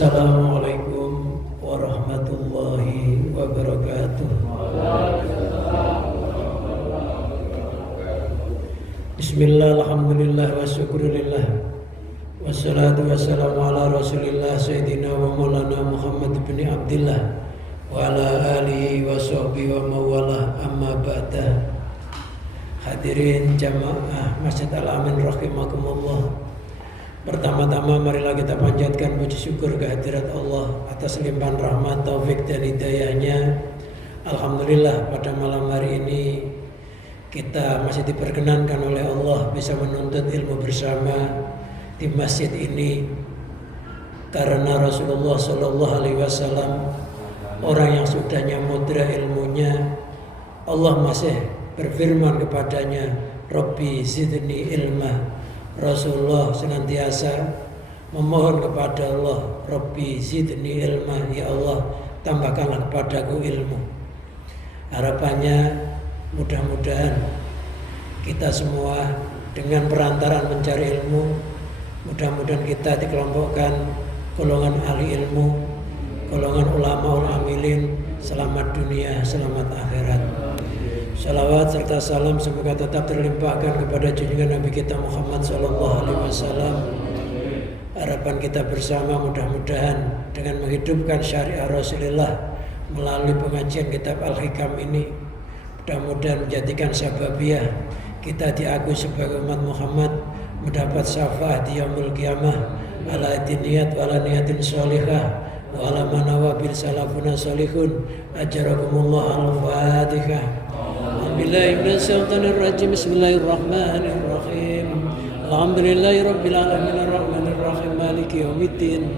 Assalamualaikum warahmatullahi wabarakatuh. Bismillah, alhamdulillah, wa syukurillah, wassalatu wassalamu ala rasulillah Sayyidina wa maulana Muhammad bin Abdillah wa ala alihi wa sahbihi wa mawalah, amma ba'dah. Hadirin jamaah Masjid Al-Amin rahimakumullah. Pertama-tama marilah kita panjatkan puji syukur kehadirat Allah atas limpahan rahmat, taufik dan hidayahnya. Alhamdulillah pada malam hari ini kita masih diperkenankan oleh Allah bisa menuntut ilmu bersama di masjid ini, karena Rasulullah SAW orang yang sudah nyamudra ilmunya, Allah masih berfirman kepadanya, Rabbi zidni ilma. Rasulullah senantiasa memohon kepada Allah, Rabbi zidni ilma, ya Allah tambahkanlah kepadaku ilmu. Harapannya mudah-mudahan kita semua dengan perantaraan mencari ilmu, mudah-mudahan kita dikelompokkan golongan ahli ilmu, golongan ulama ul amilin, selamat dunia, selamat akhirat. Salawat serta salam semoga tetap terlimpahkan kepada junjungan Nabi kita Muhammad SAW. Harapan kita bersama mudah-mudahan dengan menghidupkan syariat Rasulullah melalui pengajian kitab Al-Hikam ini, mudah-mudahan menjadikan sababiyah kita diakui sebagai umat Muhammad mendapat syafaat di yaumul qiyamah ala niyat wa ala niyatin sholihah wa ala manawa bil salafuna sholihun. Ajarakumullah. Al-Fatihah. Bismillahirrahmanirrahim. Bismillahirrahmanirrahim. Alhamdulillahirabbil alamin arrahmanir rahim maliki yaumiddin.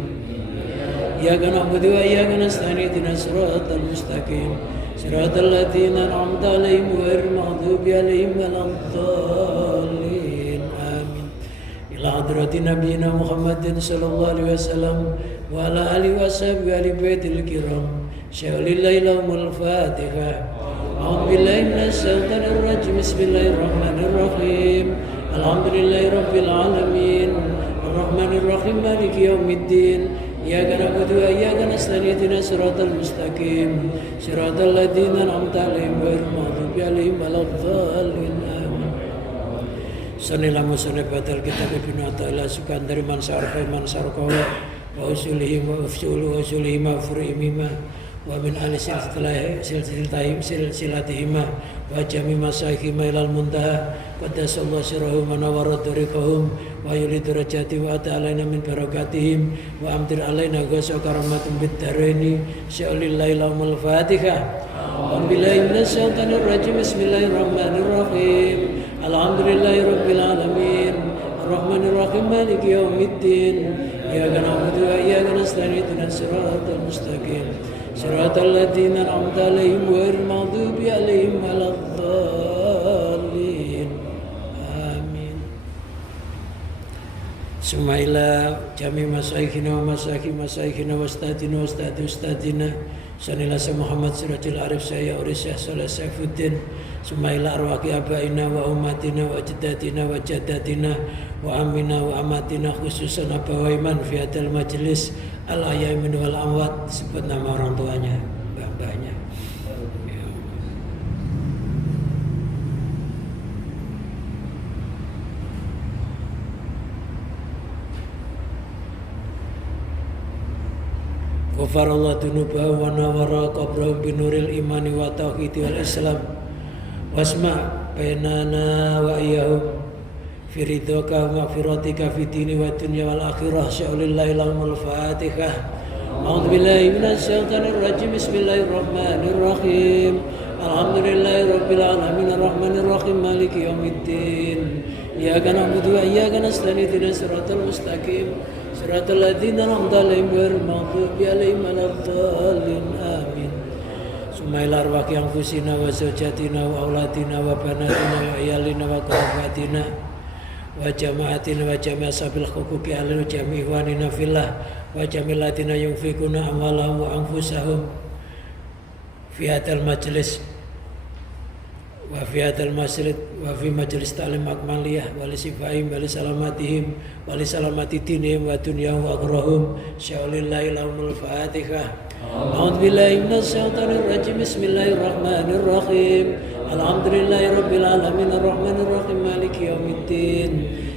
Iyyaka na'budu wa iyyaka nasta'in ihdinas siratal mustaqim. Siratal ladzina an'amta 'alaihim ghairil maghdubi 'alaihim waladdallin. Amin. Ila hadratin nabiyina Muhammadin sallallahu alaihi wasallam wa ala alihi washabihi wa ali baitil kiram. Syai'ulillahi lahumul Fatihah. A'udzubillahi minasyaitonir rajim. Bismillahirrahmanirrahim. Alhamdulillahirabbil alamin. Arrahmanir rahim maliki yaumiddin. Iyyaka na'budu wa iyyaka nasta'in ihdinas siratal mustaqim. Siratal ladzina an'amta 'alaihim ghairil maghdubi 'alaihim waladdallin. Amin. Sanilah musannif batal kitab Ibnu Athaillah Sukandari man sarfa man sarqawa wa usulihim wa ufsulu usulihim wa furimima wa min ahli silsilatihima wa jami masaihima ilal muntaha qaddasallahu sirahum wa nawara tariqahum wa yulidu rajati wa ta'alaina min barakatihim wa amtir alaina ghasa karamatum bid daraini sya'ulillahi lahumul Fatihah. Billahi minasyaitonir rajim. Bismillahirrahmanirrahim. Alhamdulillahirabbil alamin. Arrahmanir rahim maliki yaumiddin. Iyyaka na'budu wa iyyaka nasta'in ihdinas siratal mustaqim. Siratal ladzina an'amta 'alaihim ghairil maghdubi 'alaihim waladdallin. Amin. Sumaila jami masaikhina wa masaikhina wa ustadina wa ustadina Sanila Muhammad Sirajul Arif Syekh Syekh Saleh Saifuddin. Sumaila arwaqi abaina wa ummatina wa jaddatina wa jaddatina wa amina wa amatina, khususan abawaiman fi hadal majlis al-ayyamin wal amwat, disebut nama orang tuanya, mbah-mbahnya. Ghafarallahu dunubahu wa nawara qabrahum binuril imani wa tauhidi wal islam wasma bainana wa iyyahum fi ridhaka wa maghfiratika fi dini wa dunya wal akhirah. Sya'ulillahi lahumul Fatihah. A'udzubillahi minasyaitonir rajim. Bismillahirrahmanirrahim. Alhamdulillahirabbil alamin arrahmanir rahim maliki yaumiddin. Iyyaka na'budu wa iyyaka nasta'in ihdinas siratal mustaqim. Siratal ladzina an'amta 'alaihim ghairil maghdubi 'alaihim waladdallin. Amin. Sumaila arwaqi anfusina wa zawjatina wa aulatina wa banatina wa iyalina wa qarabatina wa jama'atina wa jami' ashabil huquqi alil jami' ihwanina fillah wa jami' ladina yunfikuna amwalahum wa anfusahum fi hadal majlis wa fi hadal masjid wa fi majelis ta'lim akmaliyah wa li sifaihim wa li salamatihim wa li salamati dinihim wa dunyahum wa akhirahum sya'ulillahi lahumul fatihah. A'udzu billahi minasy syaithanir rajim. Bismillahirrahmanirrahim. Alhamdulillahi rabbil alamin arrahmanir rahim maliki yaumiddin.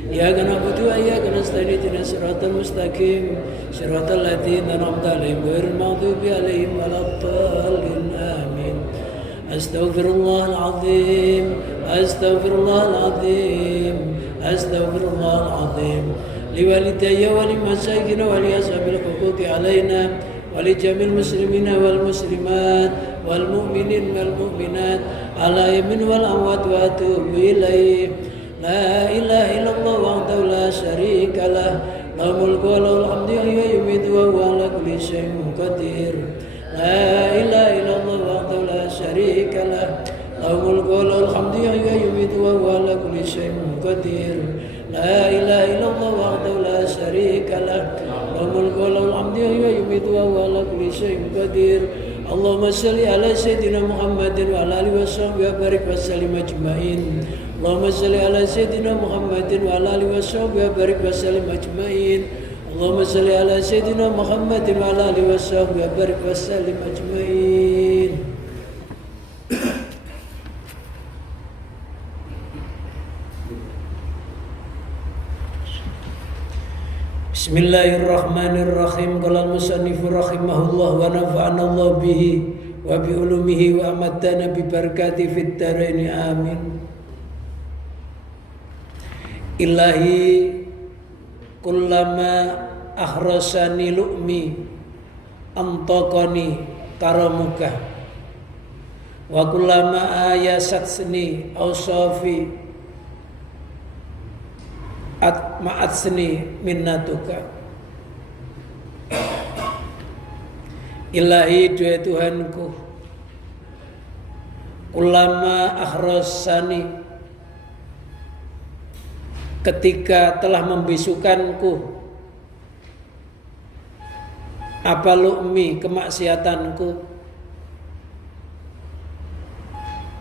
Iyyaka na'budu wa iyyaka nasta'in ihdinas siratal mustaqim siratal ladzina an'amta 'alaihim ghairil maghdubi 'alaihim waladdallin. Amin. Astaghfirullahal azim. Astaghfirullahal azim. Astaghfirullahal azim. Liwalidayya wa limasyayikhina wa li ashabil huquqi 'alaina wa li jamil muslimina wal muslimat wal mu'minin wal mu'minat ala yamin wal amwat wa atubu ilaih. La ilaha illallah wahdahu la syarika lah, lahul mulku wa lahul hamdu wa yumiitu wa huwa ala kulli syai'in qadir. La ilaha illallah wahdahu la syarika lah, lahul mulku wa lahul hamdu wa yumiitu wa huwa ala kulli syai'in qadir. La ilaha illallah wahdahu la syarika lah, lahul mulku wa lahul hamdu wa yumiitu wa huwa ala kulli syai'in qadir. Allahumma shalli ala sayyidina Muhammadin wa ala alihi washabbihi wa barik wa sallim ajmain. Allahumma shalli ala sayyidina Muhammadin wa ala alihi washabbihi wa barik wa sallim ajmain. Allahumma shalli ala sayyidina Muhammadin wa ala alihi washabbihi wa barik wa sallim ajmain. Bismillahirrahmanirrahim. Qala al-musannifu rahimahullah wa nafa'ana Allah bihi wa bi ulumihi wa amatana bi barakati fid dharain amin. Ilahi kullama ahrasani lu'mi antaqani karamuka wa kullama ayasatsni awsafi ma'atsni minnatuka. Ilahi duhai Tuhanku, ulama ahrasani, ketika telah membisukanku apa lu'mi kemaksiatanku,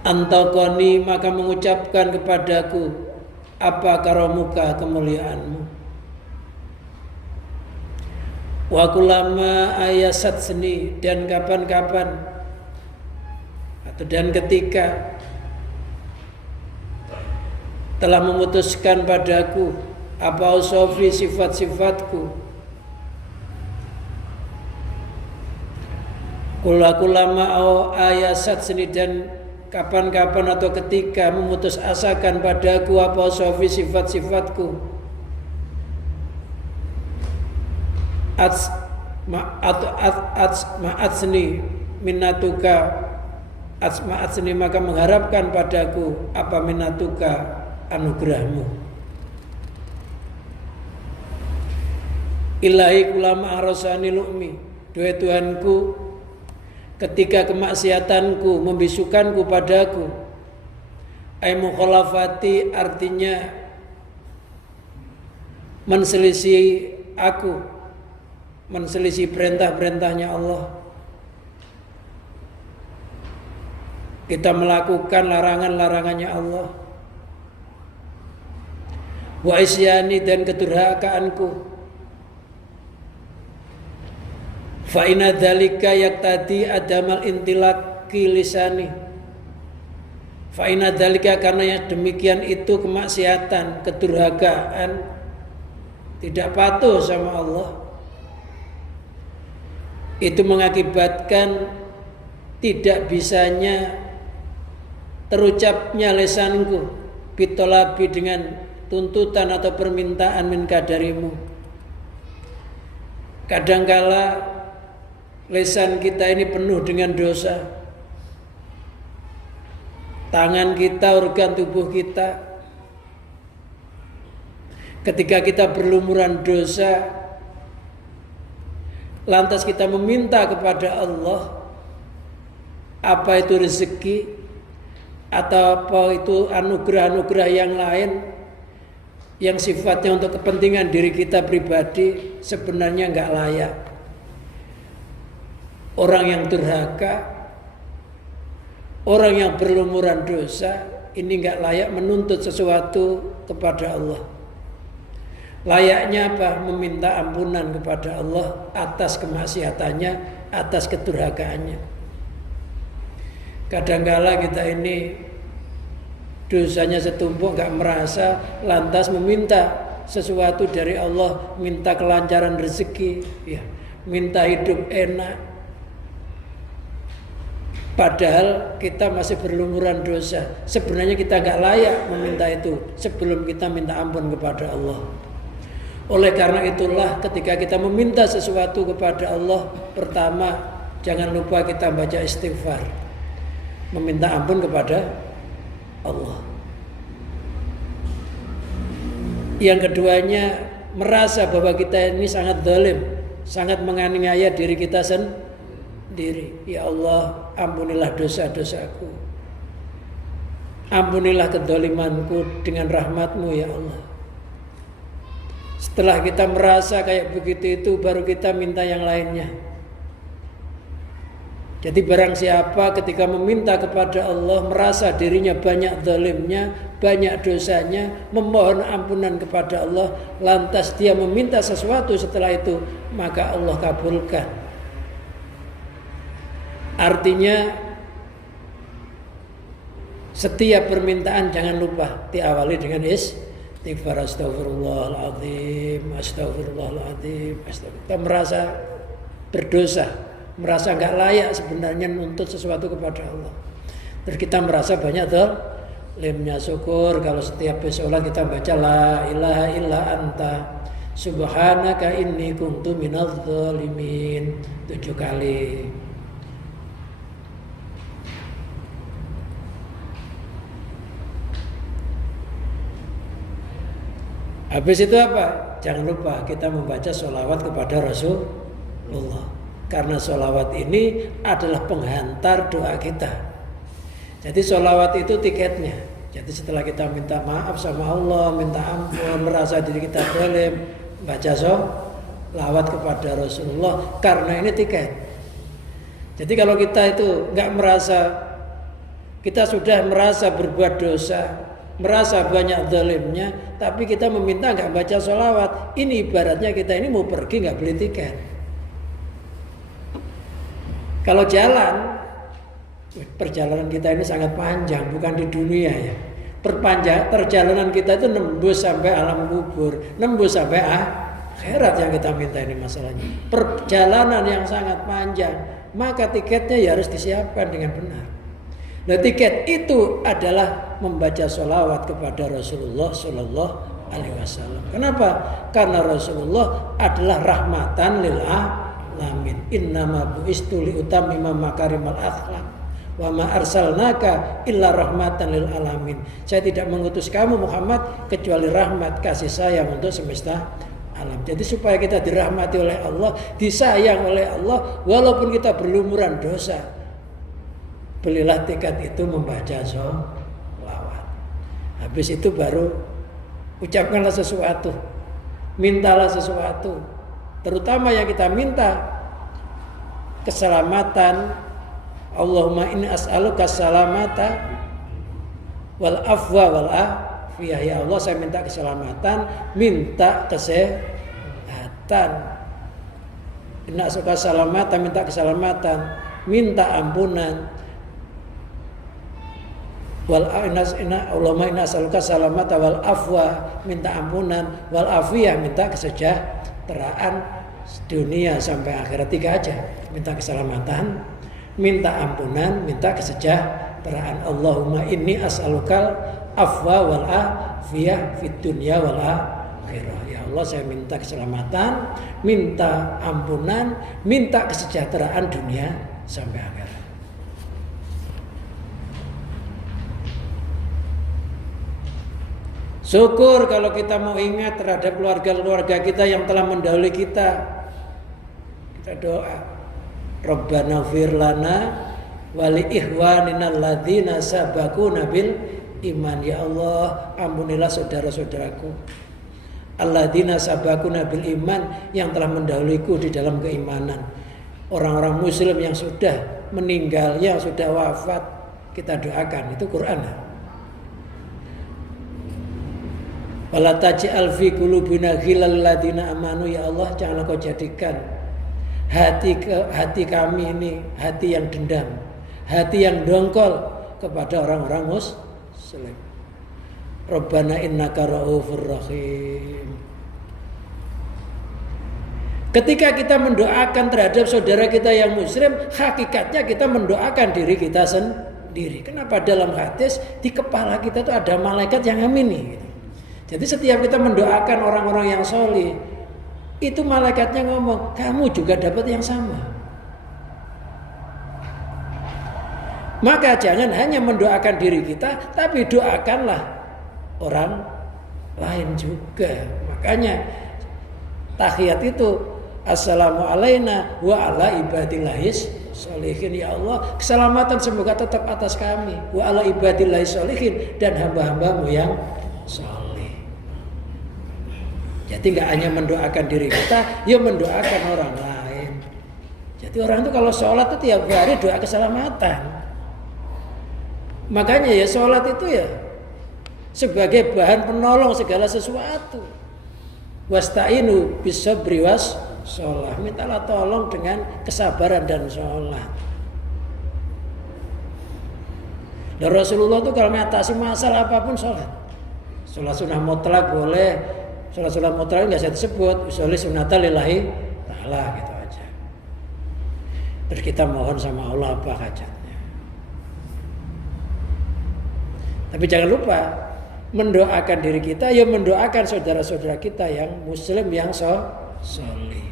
antaqani maka mengucapkan kepadaku apa karamuka kemuliaanmu, wa kulama ayasat seni dan kapan-kapan atau dan ketika telah memutuskan padaku apa usofi sifat-sifatku, kulama ayasat seni dan kapan-kapan atau ketika memutus asakan padaku apa sofi sifat-sifatku, ma'atsni minnatuka, ma'atsni maka mengharapkan padaku apa minnatuka anugerahmu. Ilahi kulama arosani lu'mi, duhai Tuhanku, ketika kemaksiatanku membisukanku padaku, ay mukhalafati artinya menselisih aku, menselisih perintah-perintahnya Allah. Kita melakukan larangan-larangannya Allah. Wa isyani dan kedurhakaanku. Fa inna dzalika yaqtadi adamal intilaqi lisani. Fa inna dzalika karena yang demikian itu kemaksiatan, kedurhakaan, tidak patuh sama Allah, itu mengakibatkan tidak bisanya terucapnya lisanku bitolabi dengan tuntutan atau permintaan minka darimu. Kadangkala lisan kita ini penuh dengan dosa. Tangan kita, organ tubuh kita, ketika kita berlumuran dosa, lantas kita meminta kepada Allah, apa itu rezeki atau apa itu anugerah-anugerah yang lain yang sifatnya untuk kepentingan diri kita pribadi, sebenarnya enggak layak. Orang yang durhaka, orang yang berlumuran dosa, ini nggak layak menuntut sesuatu kepada Allah. Layaknya apa? Meminta ampunan kepada Allah atas kemaksiatannya, atas kedurhakaannya. Kadangkala kita ini dosanya setumpuk, nggak merasa, lantas meminta sesuatu dari Allah, minta kelancaran rezeki, ya, minta hidup enak. Padahal kita masih berlumuran dosa. Sebenarnya kita nggak layak meminta itu sebelum kita minta ampun kepada Allah. Oleh karena itulah ketika kita meminta sesuatu kepada Allah, pertama jangan lupa kita baca istighfar, meminta ampun kepada Allah. Yang keduanya, merasa bahwa kita ini sangat zalim, sangat menganiaya diri kita sendiri. Ya Allah, ampunilah dosa-dosaku, ampunilah kedzalimanku dengan rahmat-Mu ya Allah. Setelah kita merasa kayak begitu itu, baru kita minta yang lainnya. Jadi barang siapa ketika meminta kepada Allah merasa dirinya banyak zalimnya, banyak dosanya, memohon ampunan kepada Allah, lantas dia meminta sesuatu setelah itu, maka Allah kabulkan. Artinya setiap permintaan jangan lupa diawali dengan istighfar, astagfirullahaladzim, astagfirullahaladzim, astagfirullah. Kita merasa berdosa, merasa nggak layak sebenarnya nuntut sesuatu kepada Allah. Terus kita merasa banyak zalimnya. Syukur kalau setiap sholat kita baca la ilaha illa anta subhanaka inni kuntu minadz zalimin 7 kali. Habis itu apa? Jangan lupa kita membaca sholawat kepada Rasulullah. Karena sholawat ini adalah penghantar doa kita. Jadi sholawat itu tiketnya. Jadi setelah kita minta maaf sama Allah, minta ampun, merasa diri kita zalim, baca sholawat kepada Rasulullah. Karena ini tiket. Jadi kalau kita itu nggak merasa, kita sudah merasa berbuat dosa, merasa banyak zalimnya, tapi kita meminta nggak baca sholawat, ini ibaratnya kita ini mau pergi nggak beli tiket. Kalau jalan, perjalanan kita ini sangat panjang, bukan di dunia ya. Perjalanan kita itu nembus sampai alam kubur, nembus sampai akhirat yang kita minta ini masalahnya. Perjalanan yang sangat panjang, maka tiketnya ya harus disiapkan dengan benar. Nah, tiket itu adalah membaca sholawat kepada Rasulullah Sallallahu Alaihi Wasallam. Kenapa? Karena Rasulullah adalah rahmatan lil alamin. Innama bu'istu liutammima makarimal akhlaq wa ma arsalnaka illa rahmatan lil alamin. Saya tidak mengutus kamu Muhammad kecuali rahmat kasih sayang untuk semesta alam. Jadi supaya kita dirahmati oleh Allah, disayang oleh Allah, walaupun kita berlumuran dosa, belilah tiket itu membaca sholawat. Habis itu baru ucapkanlah sesuatu, mintalah sesuatu. Terutama yang kita minta keselamatan. Allahumma inni as'aluka salamata wal afwa wal afiyah. Ya Allah, saya minta keselamatan, minta kesehatan. Inna as'aluka salamata, minta keselamatan, minta ampunan. Allahumma inna as'aluka salamata wal afwa, minta ampunan, wal afiyah, minta kesejahteraan dunia sampai akhirat. 3 aja, minta keselamatan, minta ampunan, minta kesejahteraan. Allahumma inni as'alukal afwa wal afiyah fid dunya wal akhirah. Ya Allah, saya minta keselamatan, minta ampunan, minta kesejahteraan dunia sampai akhirat. Syukur kalau kita mau ingat terhadap keluarga-keluarga kita yang telah mendahului kita. Kita doa, Rabbana ighfir lana wa li ikhwanina alladzina sabaquna bil iman. Ya Allah, ampunilah saudara-saudaraku alladzina sabaquna bil iman, yang telah mendahuluiku di dalam keimanan. Orang-orang muslim yang sudah meninggal, yang sudah wafat, kita doakan. Itu Quran. Wala taj'al fi qulubina ghillal ladzina amanu, ya Allah janganlah kau jadikan hati kami ini hati yang dendam, hati yang dongkol kepada orang-orang muslim. Rabbana innaka raufur rahim. Ketika kita mendoakan terhadap saudara kita yang muslim, hakikatnya kita mendoakan diri kita sendiri. Kenapa? Dalam hadis di kepala kita itu ada malaikat yang amini. Jadi setiap kita mendoakan orang-orang yang soleh, itu malaikatnya ngomong, kamu juga dapat yang sama. Maka jangan hanya mendoakan diri kita, tapi doakanlah orang lain juga. Makanya tahiyat itu, assalamualaikum wa ala ibadillahis sholihin. Ya Allah, keselamatan semoga tetap atas kami, wa ala ibadillahis sholihin, dan hamba-hambamu yang soleh. Jadi nggak hanya mendoakan diri kita, ya mendoakan orang lain. Jadi orang itu kalau sholat itu tiap hari doa keselamatan. Makanya ya sholat itu ya sebagai bahan penolong segala sesuatu. Wasta'inu bisabri was sholat. Mintalah tolong dengan kesabaran dan sholat. Dan Rasulullah itu kalau mengatasi masalah apapun sholat. Sholat sunnah mutlak boleh, sholat mutlak nggak saya disebut, sholat sunnata lillahi ta'ala gitu aja. Terus kita mohon sama Allah apa hajatnya. Tapi jangan lupa mendoakan diri kita, ya mendoakan saudara-saudara kita yang muslim yang soleh.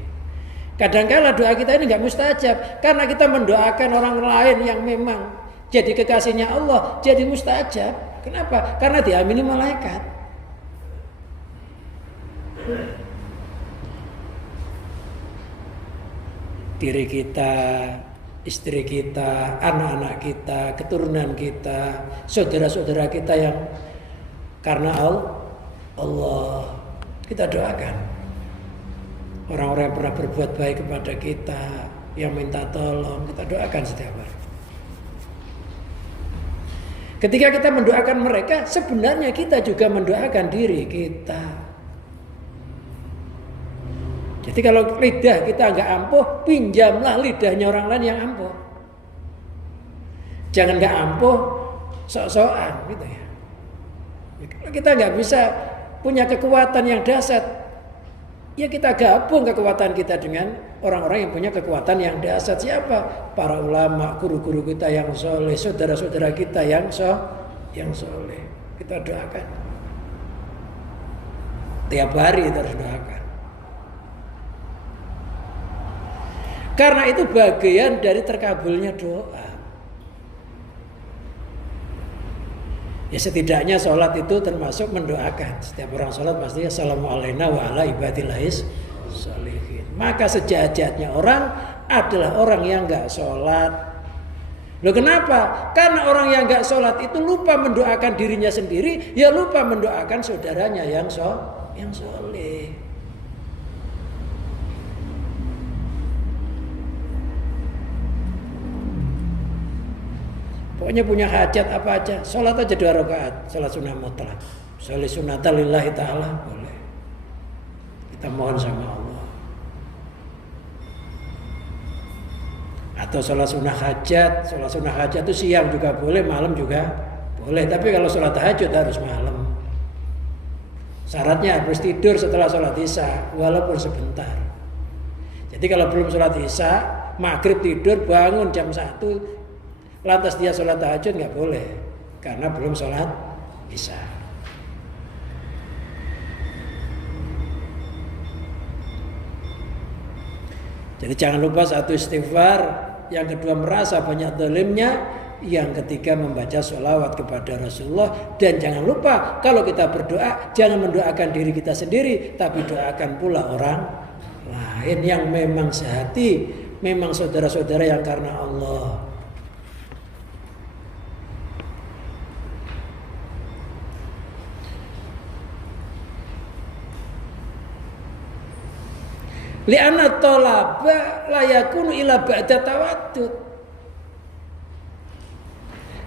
Kadang-kala doa kita ini nggak mustajab karena kita mendoakan orang lain yang memang jadi kekasihnya Allah, jadi mustajab. Kenapa? Karena diamini malaikat. Diri kita, istri kita, anak-anak kita, keturunan kita, saudara-saudara kita yang karena Allah kita doakan. Orang-orang yang pernah berbuat baik kepada kita, yang minta tolong, kita doakan setiap hari. Ketika kita mendoakan mereka, sebenarnya kita juga mendoakan diri kita. Jadi kalau lidah kita nggak ampuh, pinjamlah lidahnya orang lain yang ampuh. Jangan nggak ampuh, sok-sokan gitu ya. Kita nggak bisa punya kekuatan yang dahsyat, ya kita gabung kekuatan kita dengan orang-orang yang punya kekuatan yang dahsyat. Siapa? Para ulama, guru-guru kita yang soleh, saudara-saudara kita yang soleh. Kita doakan. Tiap hari kita harus doakan. Karena itu bagian dari terkabulnya doa. Ya setidaknya sholat itu termasuk mendoakan. Setiap orang sholat pasti assalamualaikum wa ala ibadillahis sholihin. Maka sejahat-jahatnya orang adalah orang yang gak sholat. Loh kenapa? Karena orang yang gak sholat itu lupa mendoakan dirinya sendiri, ya lupa mendoakan saudaranya yang soleh. Pokoknya punya hajat apa aja, sholat aja 2 rakaat, sholat sunnah mutlak, sholat sunnata lillahi ta'ala boleh. Kita mohon sama Allah. Atau sholat sunnah hajat itu siang juga boleh, malam juga boleh. Tapi kalau sholat tahajud harus malam. Syaratnya harus tidur setelah sholat isya, walaupun sebentar. Jadi kalau belum sholat isya, maghrib tidur, bangun jam 1, lantas dia sholat tahajud nggak boleh karena belum sholat isya. Jadi jangan lupa satu istighfar, yang kedua merasa banyak zalimnya, yang ketiga membaca sholawat kepada Rasulullah, dan jangan lupa kalau kita berdoa jangan mendoakan diri kita sendiri, tapi doakan pula orang lain yang memang sehati, memang saudara-saudara yang karena Allah. Li'anna thalaba la yakunu ila ba'da tawaddud.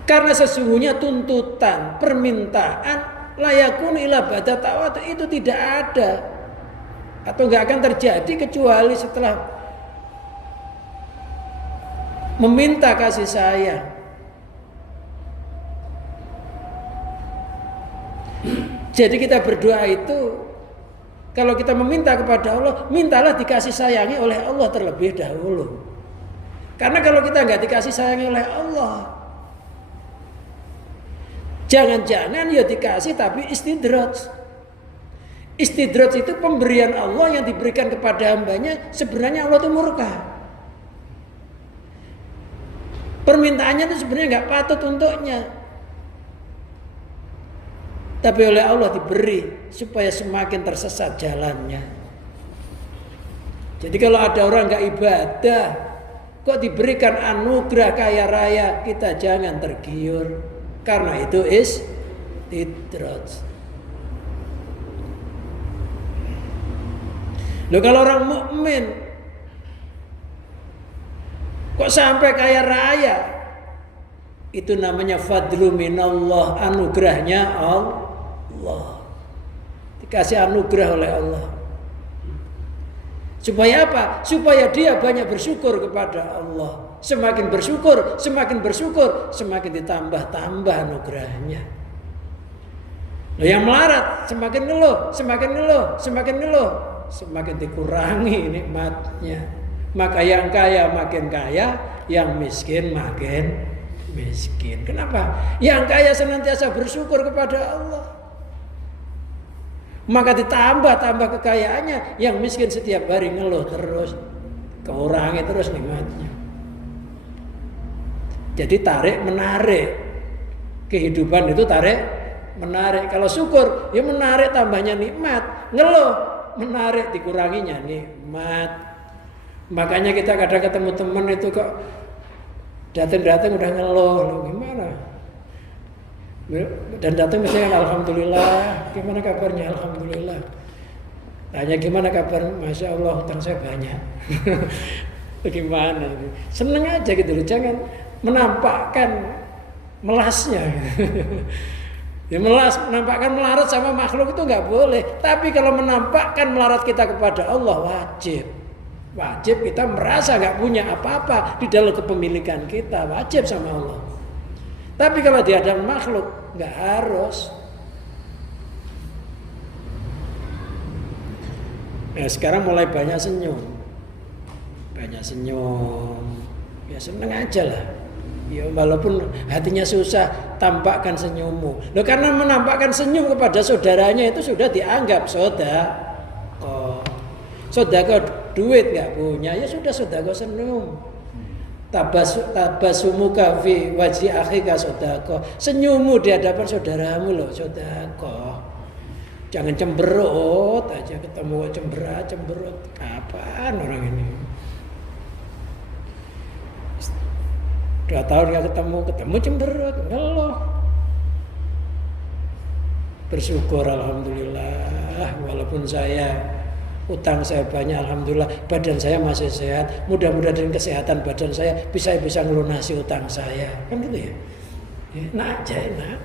Karena sesungguhnya tuntutan, permintaan la yakunu illa ba'da tawadhu, itu tidak ada atau enggak akan terjadi kecuali setelah meminta kasih sayang. Jadi kita berdoa itu, kalau kita meminta kepada Allah, mintalah dikasih sayangi oleh Allah terlebih dahulu. Karena kalau kita nggak dikasih sayangi oleh Allah, jangan-jangan ya dikasih tapi istidraj. Istidraj itu pemberian Allah yang diberikan kepada hambanya, sebenarnya Allah itu murka. Permintaannya itu sebenarnya nggak patut untuknya, tapi oleh Allah diberi supaya semakin tersesat jalannya. Jadi kalau ada orang nggak ibadah, kok diberikan anugerah kaya raya, kita jangan tergiur, karena itu istidraj. Loh, kalau orang mukmin kok sampai kaya raya, itu namanya fadlu minallah, anugerahnya Allah. Dikasih anugerah oleh Allah. Supaya apa? Supaya dia banyak bersyukur kepada Allah. Semakin bersyukur, semakin ditambah-tambah anugerahnya. Nah, yang melarat semakin ngeluh, semakin dikurangi nikmatnya. Maka yang kaya makin kaya, yang miskin makin miskin. Kenapa? Yang kaya senantiasa bersyukur kepada Allah, maka ditambah kekayaannya. Yang miskin setiap hari ngeluh terus, kekurangi terus nikmatnya. Jadi tarik menarik, kehidupan itu tarik menarik. Kalau syukur ya menarik tambahnya nikmat, ngeluh menarik dikuranginya nikmat. Makanya kita kadang ketemu teman itu kok datang udah ngeluh, gimana? Dan datang misalnya alhamdulillah, gimana kabarnya? Alhamdulillah. Tanya gimana kabar? Masya Allah, utang saya banyak. Bagaimana? Seneng aja gitu loh, jangan menampakkan melasnya. Ya menampakkan melarat sama makhluk itu nggak boleh. Tapi kalau menampakkan melarat kita kepada Allah, wajib kita merasa nggak punya apa-apa di dalam kepemilikan kita, wajib sama Allah. Tapi kalau di hadapan makhluk nggak harus. Ya sekarang mulai banyak senyum, ya seneng aja lah. Ya walaupun hatinya susah, tampakkan senyummu. Loh, karena menampakkan senyum kepada saudaranya itu sudah dianggap sodako duit nggak punya, ya sudah sodako senyum. Tabasumuka fi wajhi akhika sodako, senyummu di hadapan saudaramu loh sodako. Jangan cemberut aja, ketemu cemberut. Apaan orang ini? 2 tahun nggak ketemu cemberut, ngeluh. Bersyukur alhamdulillah, walaupun utang saya banyak, alhamdulillah badan saya masih sehat. Mudah-mudahan dengan kesehatan badan saya bisa ngelunasi utang saya. Kan gitu ya. Enak aja, enak.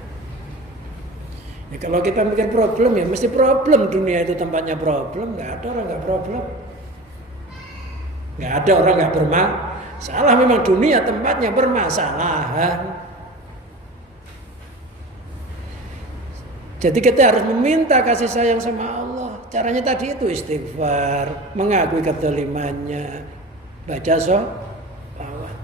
Ya, kalau kita bikin problem ya mesti problem. Dunia itu tempatnya problem. Nggak ada orang nggak problem. Nggak ada orang nggak bermasalah. Memang dunia tempatnya bermasalahan. Jadi kita harus meminta kasih sayang sama Allah. Caranya tadi itu istighfar, mengakui kedzalimannya, baca sholawat.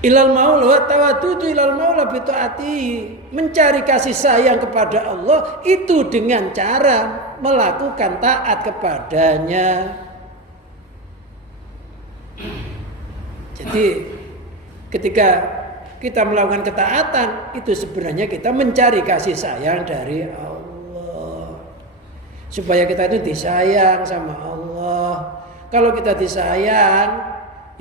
Ilal maula wa tawaddudu ilal maula bi taati, mencari kasih sayang kepada Allah itu dengan cara melakukan taat kepadanya. Jadi ketika kita melakukan ketaatan, itu sebenarnya kita mencari kasih sayang dari Allah. Supaya kita itu disayang sama Allah. Kalau kita disayang,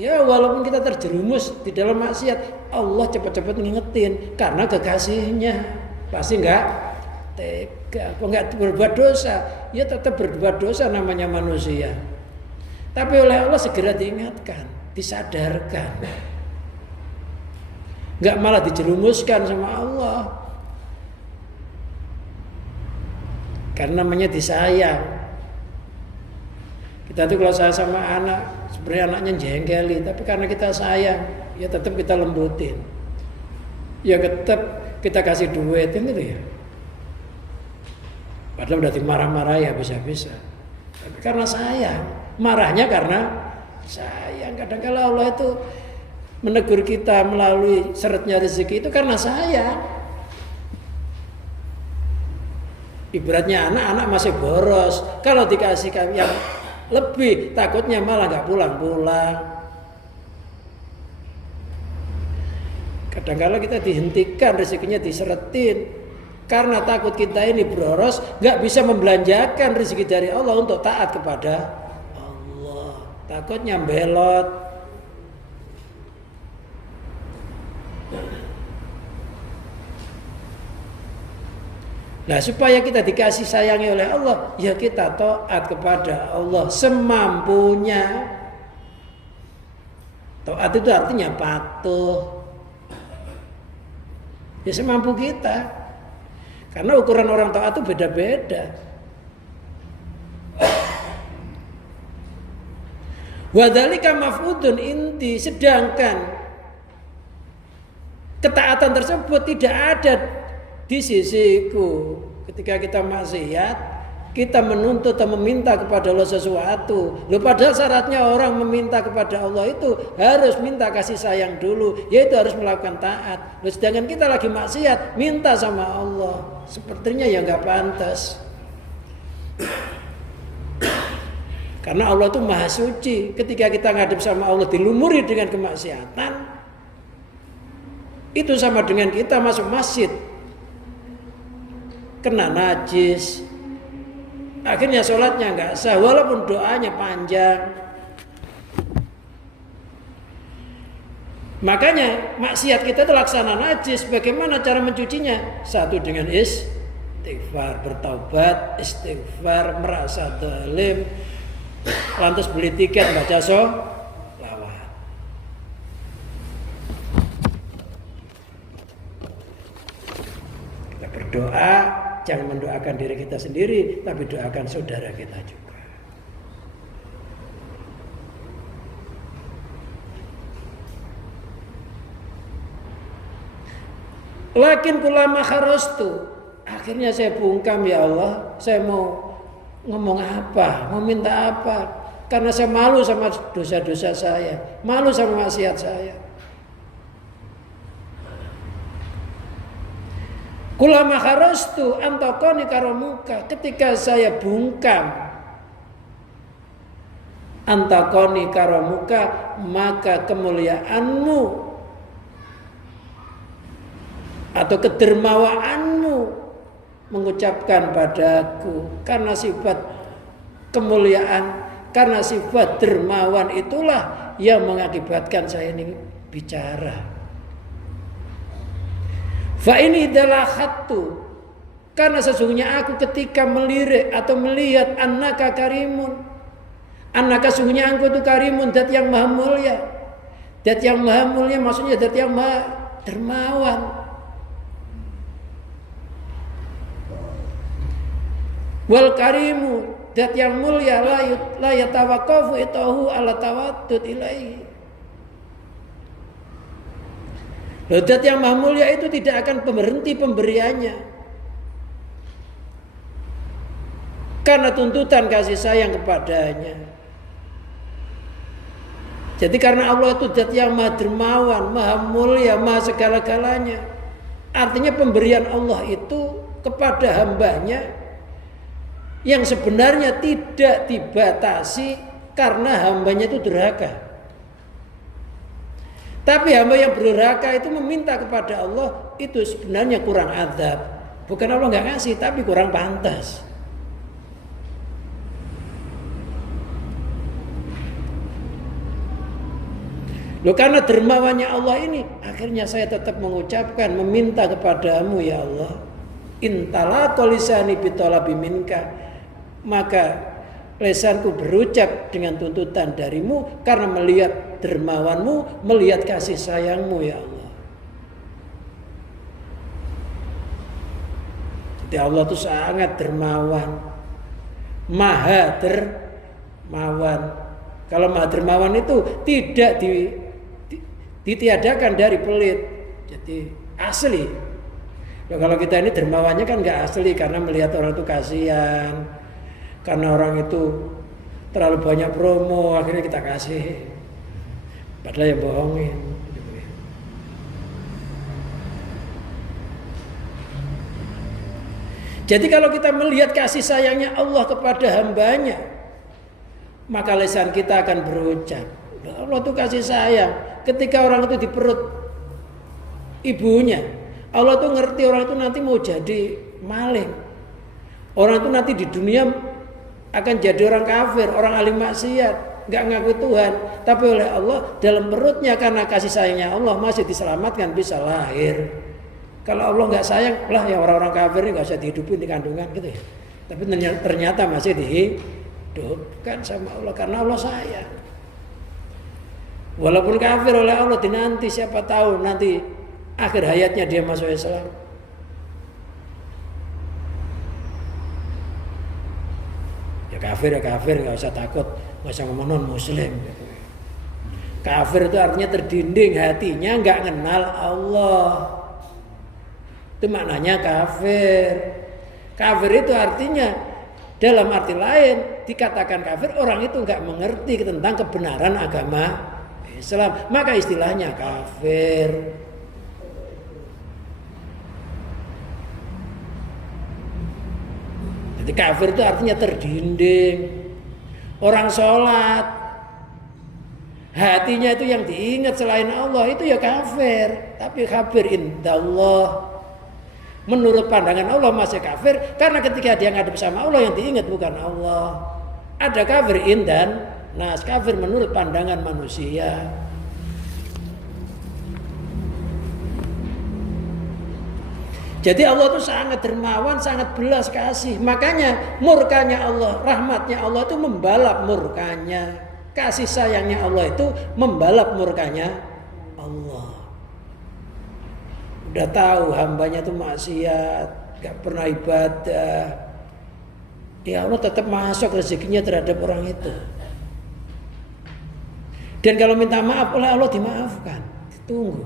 ya walaupun kita terjerumus di dalam maksiat, Allah cepat-cepat ngingetin. Karena kekasihnya pasti enggak tega, enggak berbuat dosa. Ya tetap berbuat dosa, namanya manusia. Tapi oleh Allah segera diingatkan, disadarkan. Enggak malah dijerumuskan sama Allah. Karena namanya disayang. Kita tuh kalau sayang sama anak, sebenarnya anaknya jengkeli, tapi karena kita sayang, ya tetap kita lembutin. Ya tetap kita kasih duit gitu ya. Padahal udah dimarah-marah ya bisa-bisa. Tapi karena sayang, marahnya karena sayang. Kadang-kala Allah itu menegur kita melalui seretnya rezeki itu karena sayang. Ibaratnya anak-anak masih boros, kalau dikasih yang lebih takutnya malah nggak pulang-pulang. Kadang-kala kita dihentikan rezekinya, diseretin karena takut kita ini boros, nggak bisa membelanjakan rezeki dari Allah untuk taat kepada Allah. Takutnya belot. Nah, supaya kita dikasih sayangi oleh Allah, ya kita taat kepada Allah semampunya. Taat itu artinya patuh. Ya semampu kita. Karena ukuran orang taat itu beda-beda. Wadzalika maf'udun inti, sedangkan ketaatan tersebut tidak ada di sisiku. Ketika kita maksiat, kita menuntut atau meminta kepada Allah sesuatu. Loh, padahal syaratnya orang meminta kepada Allah itu harus minta kasih sayang dulu, yaitu harus melakukan taat. Loh, sedangkan kita lagi maksiat, minta sama Allah. Sepertinya ya nggak pantas. Karena Allah itu maha suci. Ketika kita ngadep sama Allah dilumuri dengan kemaksiatan, itu sama dengan kita masuk masjid kena najis, akhirnya sholatnya nggak sah walaupun doanya panjang. Makanya maksiat kita itu laksana najis. Bagaimana cara mencucinya? Satu dengan istighfar, bertaubat, istighfar, merasa zalim, lantas beli tiket baca sholawat. Kita berdoa. Jangan mendoakan diri kita sendiri, tapi doakan saudara kita juga. Lakin kulama kharastu, akhirnya saya bungkam, ya Allah, saya mau ngomong apa, mau minta apa, karena saya malu sama dosa-dosa saya, malu sama maksiat saya. Kulama kharastu antakoni karamuka, ketika saya bungkam antakoni karamuka, maka kemuliaanmu atau kedermawaanmu mengucapkan padaku, karena sifat kemuliaan, karena sifat dermawan itulah yang mengakibatkan saya ini bicara. Fa ini adalah khatu, karena sesungguhnya aku ketika melirik atau melihat annaka karimun, annaka sesungguhnya engkau itu karimun, dat yang maha mulia. Dat yang maha mulia maksudnya dat yang maha dermawan. Wal karimu, dat yang mulia, la yatawaqafu itahu ala tawaddud ilaihi. Dat yang maha mulia itu tidak akan berhenti pemberiannya, karena tuntutan kasih sayang kepadanya. Jadi karena Allah itu dat yang maha dermawan, maha mulia, maha segala-galanya. Artinya pemberian Allah itu kepada hambanya yang sebenarnya tidak dibatasi karena hambanya itu durhaka. Tapi hamba yang berdurhaka itu meminta kepada Allah, itu sebenarnya kurang adab. Bukan Allah nggak ngasih, tapi kurang pantas. Loh, karena dermawannya Allah ini, akhirnya saya tetap mengucapkan, meminta kepadamu ya Allah. Intalaqa lisani bitolabi minka, maka lesanku berucap dengan tuntutan darimu karena melihat dermawanmu, melihat kasih sayangmu ya Allah. Jadi Allah itu sangat dermawan, maha dermawan. Kalau maha dermawan itu tidak ditiadakan dari pelit, jadi asli. Nah, kalau kita ini dermawannya kan nggak asli karena melihat orang itu kasihan, karena orang itu terlalu banyak promo akhirnya kita kasih, padahal yang bohongin. Jadi kalau kita melihat kasih sayangnya Allah kepada hambanya, maka lisan kita akan berucap, Allah tuh kasih sayang. Ketika orang itu di perut ibunya, Allah tuh ngerti orang itu nanti mau jadi maling. Orang itu nanti di dunia akan jadi orang kafir, orang alim maksiat, nggak ngaku Tuhan. Tapi oleh Allah dalam perutnya karena kasih sayangnya Allah masih diselamatkan bisa lahir. Kalau Allah nggak sayang, lah yang orang-orang kafir ini nggak usah dihidupin di kandungan gitu ya. Tapi ternyata masih dihidupkan sama Allah karena Allah sayang. Walaupun kafir oleh Allah dinanti, siapa tahu nanti akhir hayatnya dia masuk Islam. Ya kafir, nggak usah takut, nggak usah ngomong non Muslim. Kafir itu artinya terdinding hatinya, nggak kenal Allah. Itu maknanya kafir. Kafir itu artinya dalam arti lain dikatakan kafir orang itu nggak mengerti tentang kebenaran agama Islam, maka istilahnya kafir. Jadi kafir itu artinya terdinding. Orang sholat hatinya itu yang diingat selain Allah itu ya kafir. Tapi kafir indallah, menurut pandangan Allah masih kafir karena ketika dia ngadep sama Allah yang diingat bukan Allah. Ada kafir dan nas, kafir menurut pandangan manusia. Jadi Allah itu sangat dermawan, sangat belas kasih. Makanya murkanya Allah, rahmatnya Allah itu membalap murkanya. Kasih sayangnya Allah itu membalap murkanya Allah. Udah tahu hambanya itu maksiat, gak pernah ibadah, ya Allah tetap masuk rezekinya terhadap orang itu. Dan kalau minta maaf oleh Allah dimaafkan, ditunggu.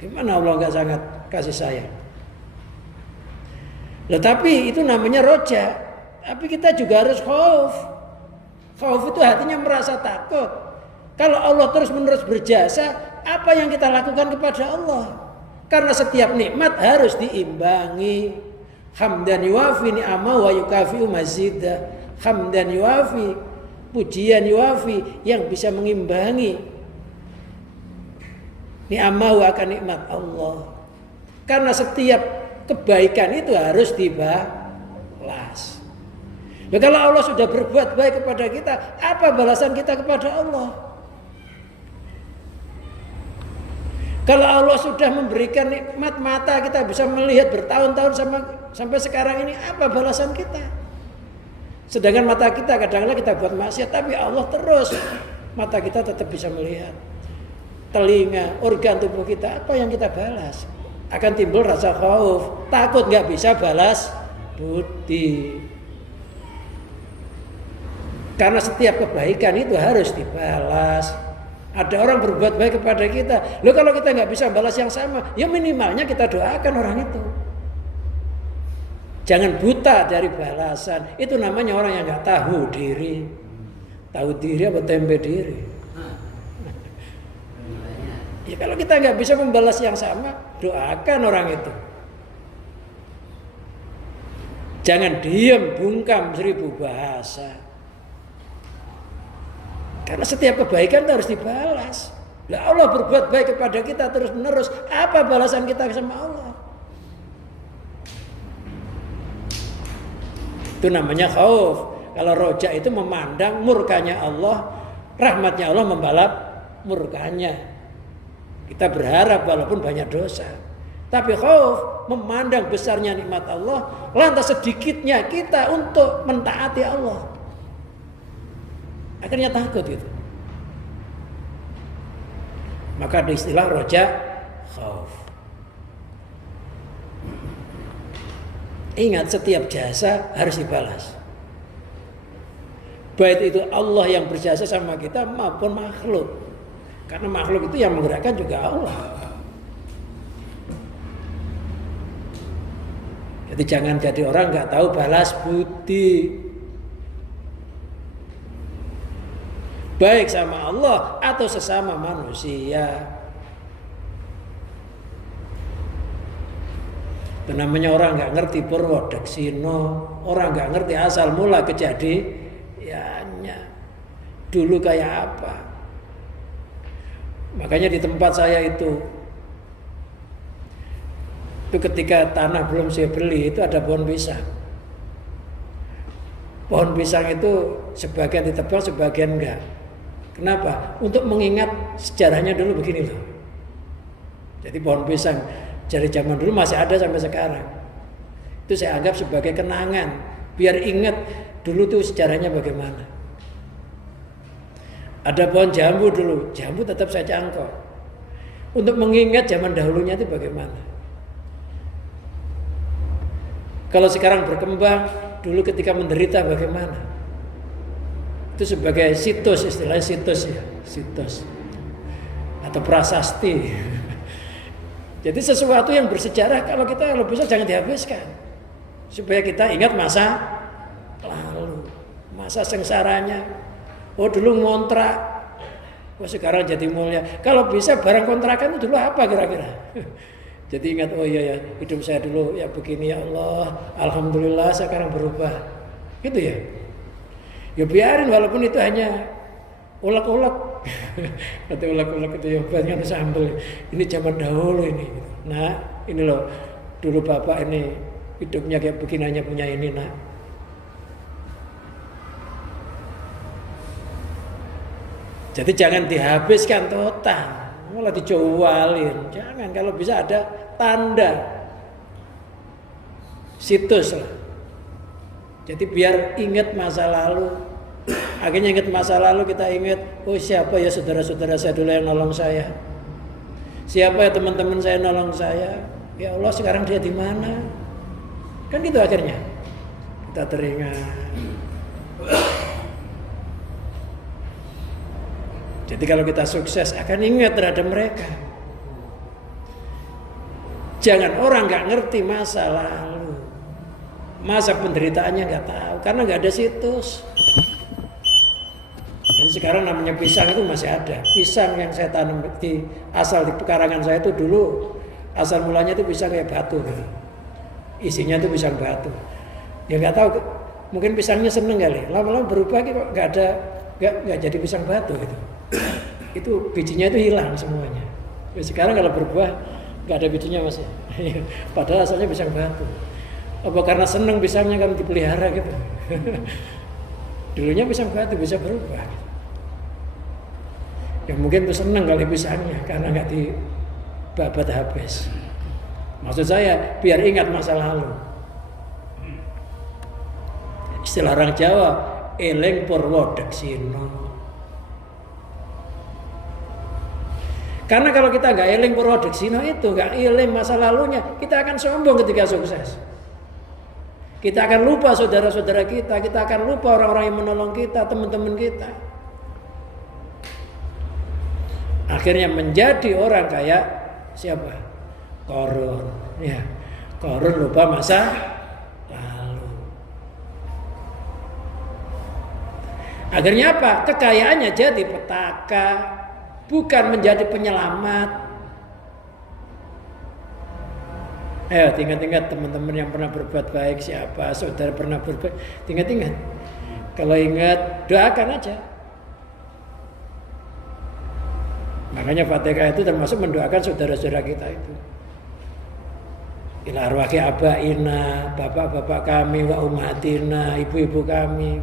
Gimana Allah nggak sangat kasih sayang? Tapi itu namanya roja. Tapi kita juga harus khauf. Khauf itu hatinya merasa takut. Kalau Allah terus-menerus berjasa, apa yang kita lakukan kepada Allah? Karena setiap nikmat harus diimbangi. Hamdan yuwafi ni'amahu wa yukafi'u mazidah. Hamdan yuwafi, pujian yuwafi yang bisa mengimbangi ni'amahu akan nikmat Allah. Karena setiap kebaikan itu harus dibalas. Nah, kalau Allah sudah berbuat baik kepada kita, apa balasan kita kepada Allah? Kalau Allah sudah memberikan nikmat mata kita bisa melihat bertahun-tahun sampai sekarang ini, apa balasan kita? Sedangkan mata kita kadang-kadang kita buat maksiat, tapi Allah terus mata kita tetap bisa melihat. Telinga, organ tubuh kita, apa yang kita balas? Akan timbul rasa khauf, takut nggak bisa balas budi. Karena setiap kebaikan itu harus dibalas. Ada orang berbuat baik kepada kita, loh kalau kita nggak bisa balas yang sama, ya minimalnya kita doakan orang itu. Jangan buta dari balasan. Itu namanya orang yang nggak tahu diri. Tahu diri apa tempe diri? Ya kalau kita nggak bisa membalas yang sama, doakan orang itu. Jangan diam bungkam 1000 bahasa. Karena setiap kebaikan harus dibalas. Lah Allah berbuat baik kepada kita terus menerus. Apa balasan kita sama Allah? Itu namanya khauf. Kalau roja itu memandang murkanya Allah, rahmatnya Allah membalap murkanya. Kita berharap walaupun banyak dosa. Tapi khauf memandang besarnya nikmat Allah, lantas sedikitnya kita untuk mentaati Allah. Akhirnya takut gitu. Maka ada istilah roja khauf. Ingat, setiap jasa harus dibalas. Baik itu Allah yang berjasa sama kita maupun makhluk. Karena makhluk itu yang menggerakkan juga Allah. Jadi jangan jadi orang nggak tahu balas budi. Baik sama Allah atau sesama manusia. Itu namanya orang nggak ngerti Purwodaksina, orang nggak ngerti asal mula kejadiannya dulu kayak apa. Makanya di tempat saya itu ketika tanah belum saya beli itu ada pohon pisang. Pohon pisang itu sebagian ditebang, sebagian enggak. Kenapa? Untuk mengingat sejarahnya dulu begini loh. Jadi pohon pisang dari zaman dulu masih ada sampai sekarang. Itu saya anggap sebagai kenangan, biar ingat dulu tuh sejarahnya bagaimana. Ada pohon jambu dulu, jambu tetap saya cangkok. Untuk mengingat zaman dahulunya itu bagaimana. Kalau sekarang berkembang, dulu ketika menderita bagaimana. Itu sebagai situs, istilahnya situs ya, situs atau prasasti. Jadi sesuatu yang bersejarah kalau bisa jangan dihabiskan, supaya kita ingat masa lalu, masa sengsaranya. Oh dulu ngontrak, oh sekarang jadi mulia. Kalau bisa barang kontrakan itu dulu apa kira-kira? Jadi ingat, oh iya ya, hidup saya dulu ya begini ya Allah, alhamdulillah sekarang berubah, gitu ya. Ya biarin walaupun itu hanya ulek-ulek. Kata ulek-ulek itu ya banyak sambel. Ini zaman dahulu ini. Nah, ini loh dulu bapak ini hidupnya kayak begini hanya punya ini nak. Jadi jangan dihabiskan total, malah dijualin. Jangan, kalau bisa ada tanda situs lah. Jadi biar ingat masa lalu. Akhirnya ingat masa lalu kita ingat, oh siapa ya saudara-saudara saya dulu yang nolong saya. Siapa ya teman-teman saya nolong saya. Ya Allah sekarang dia di mana? Kan gitu akhirnya. Kita teringat. Jadi kalau kita sukses akan ingat terhadap mereka. Jangan orang nggak ngerti masa lalu. Masa penderitaannya nggak tahu karena nggak ada situs. Jadi sekarang namanya pisang itu masih ada. Pisang yang saya tanam di asal di pekarangan saya itu dulu asal mulanya itu pisang kayak batu gitu. Isinya itu pisang batu. Ya nggak tahu, mungkin pisangnya seneng kali. Lama-lama berubah kok nggak jadi pisang batu gitu. Itu bijinya itu hilang semuanya. Ya, sekarang kalau berbuah nggak ada bijinya mas. Padahal asalnya pisang batu. Apa karena seneng pisangnya kan dipelihara gitu. Dulunya pisang batu bisa berubah. Ya mungkin tuh seneng kali pisangnya karena nggak dibabat habis. Maksud saya biar ingat masa lalu. Istilah orang Jawa, eling Purwodaksina. Karena kalau kita nggak eling Purwodaksina itu, nggak eling masa lalunya, kita akan sombong ketika sukses. Kita akan lupa saudara-saudara kita akan lupa orang-orang yang menolong kita, teman-teman kita. Akhirnya menjadi orang kayak siapa? Qarun. Ya, Qarun lupa masa lalu. Akhirnya apa? Kekayaannya jadi petaka, bukan menjadi penyelamat. Ayo ingat-ingat teman-teman yang pernah berbuat baik siapa, saudara pernah berbuat, ingat-ingat. Kalau ingat, doakan aja. Makanya Fatihah itu termasuk mendoakan saudara-saudara kita itu. Ila arwahi abaina, bapak-bapak kami, wa ummatina, ibu-ibu kami.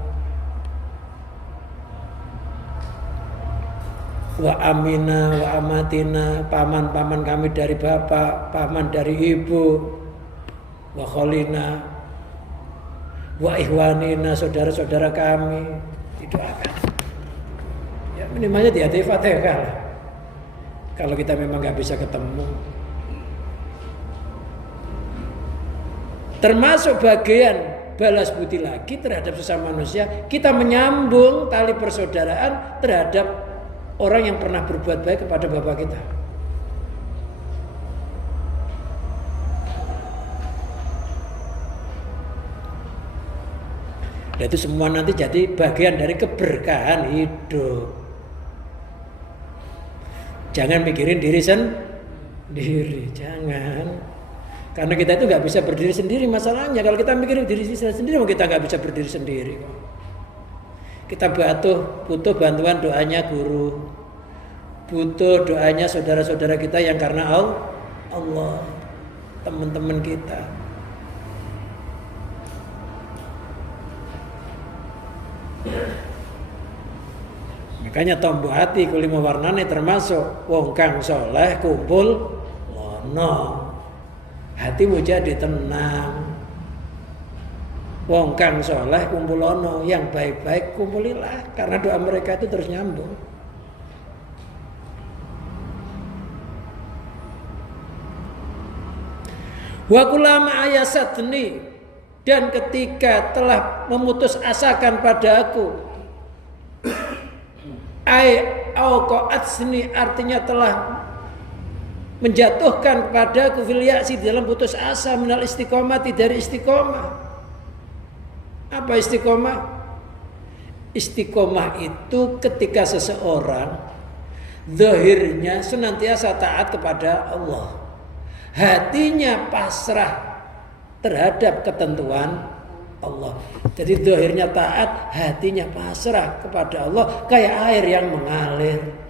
Wa amina wa amatina, paman-paman kami dari bapak, paman dari ibu, wa kholina wa ihwanina, saudara-saudara kami, didoakan. Ya minimalnya di hati Fatihah. Kalau kita memang nggak bisa ketemu. Termasuk bagian balas budi lagi terhadap sesama manusia, kita menyambung tali persaudaraan terhadap orang yang pernah berbuat baik kepada bapak kita. Dan itu semua nanti jadi bagian dari keberkahan hidup. Jangan mikirin diri sendiri, jangan. Karena kita itu nggak bisa berdiri sendiri masalahnya. Kalau kita mikirin diri sendiri, kita nggak bisa berdiri sendiri. Kita butuh bantuan doanya guru, butuh doanya saudara-saudara kita yang karena Allah, teman-teman kita. Makanya tombo hati kulima warnane termasuk wong kang soleh kumpul lono. Hatimu jadi tenang. Wong kang soleh kumpulono, yang baik-baik kumpulilah, karena doa mereka itu terus nyambung. Wa kulama ayasatni, dan ketika telah memutus asakan padaku, auqatsni, artinya telah menjatuhkan kepadaku fil ya'si, dalam putus asa, minal istiqomati, dari istiqomah. Apa istiqomah? Istiqomah itu ketika seseorang zahirnya senantiasa taat kepada Allah, hatinya pasrah terhadap ketentuan Allah. Jadi zahirnya taat, hatinya pasrah kepada Allah, kayak air yang mengalir.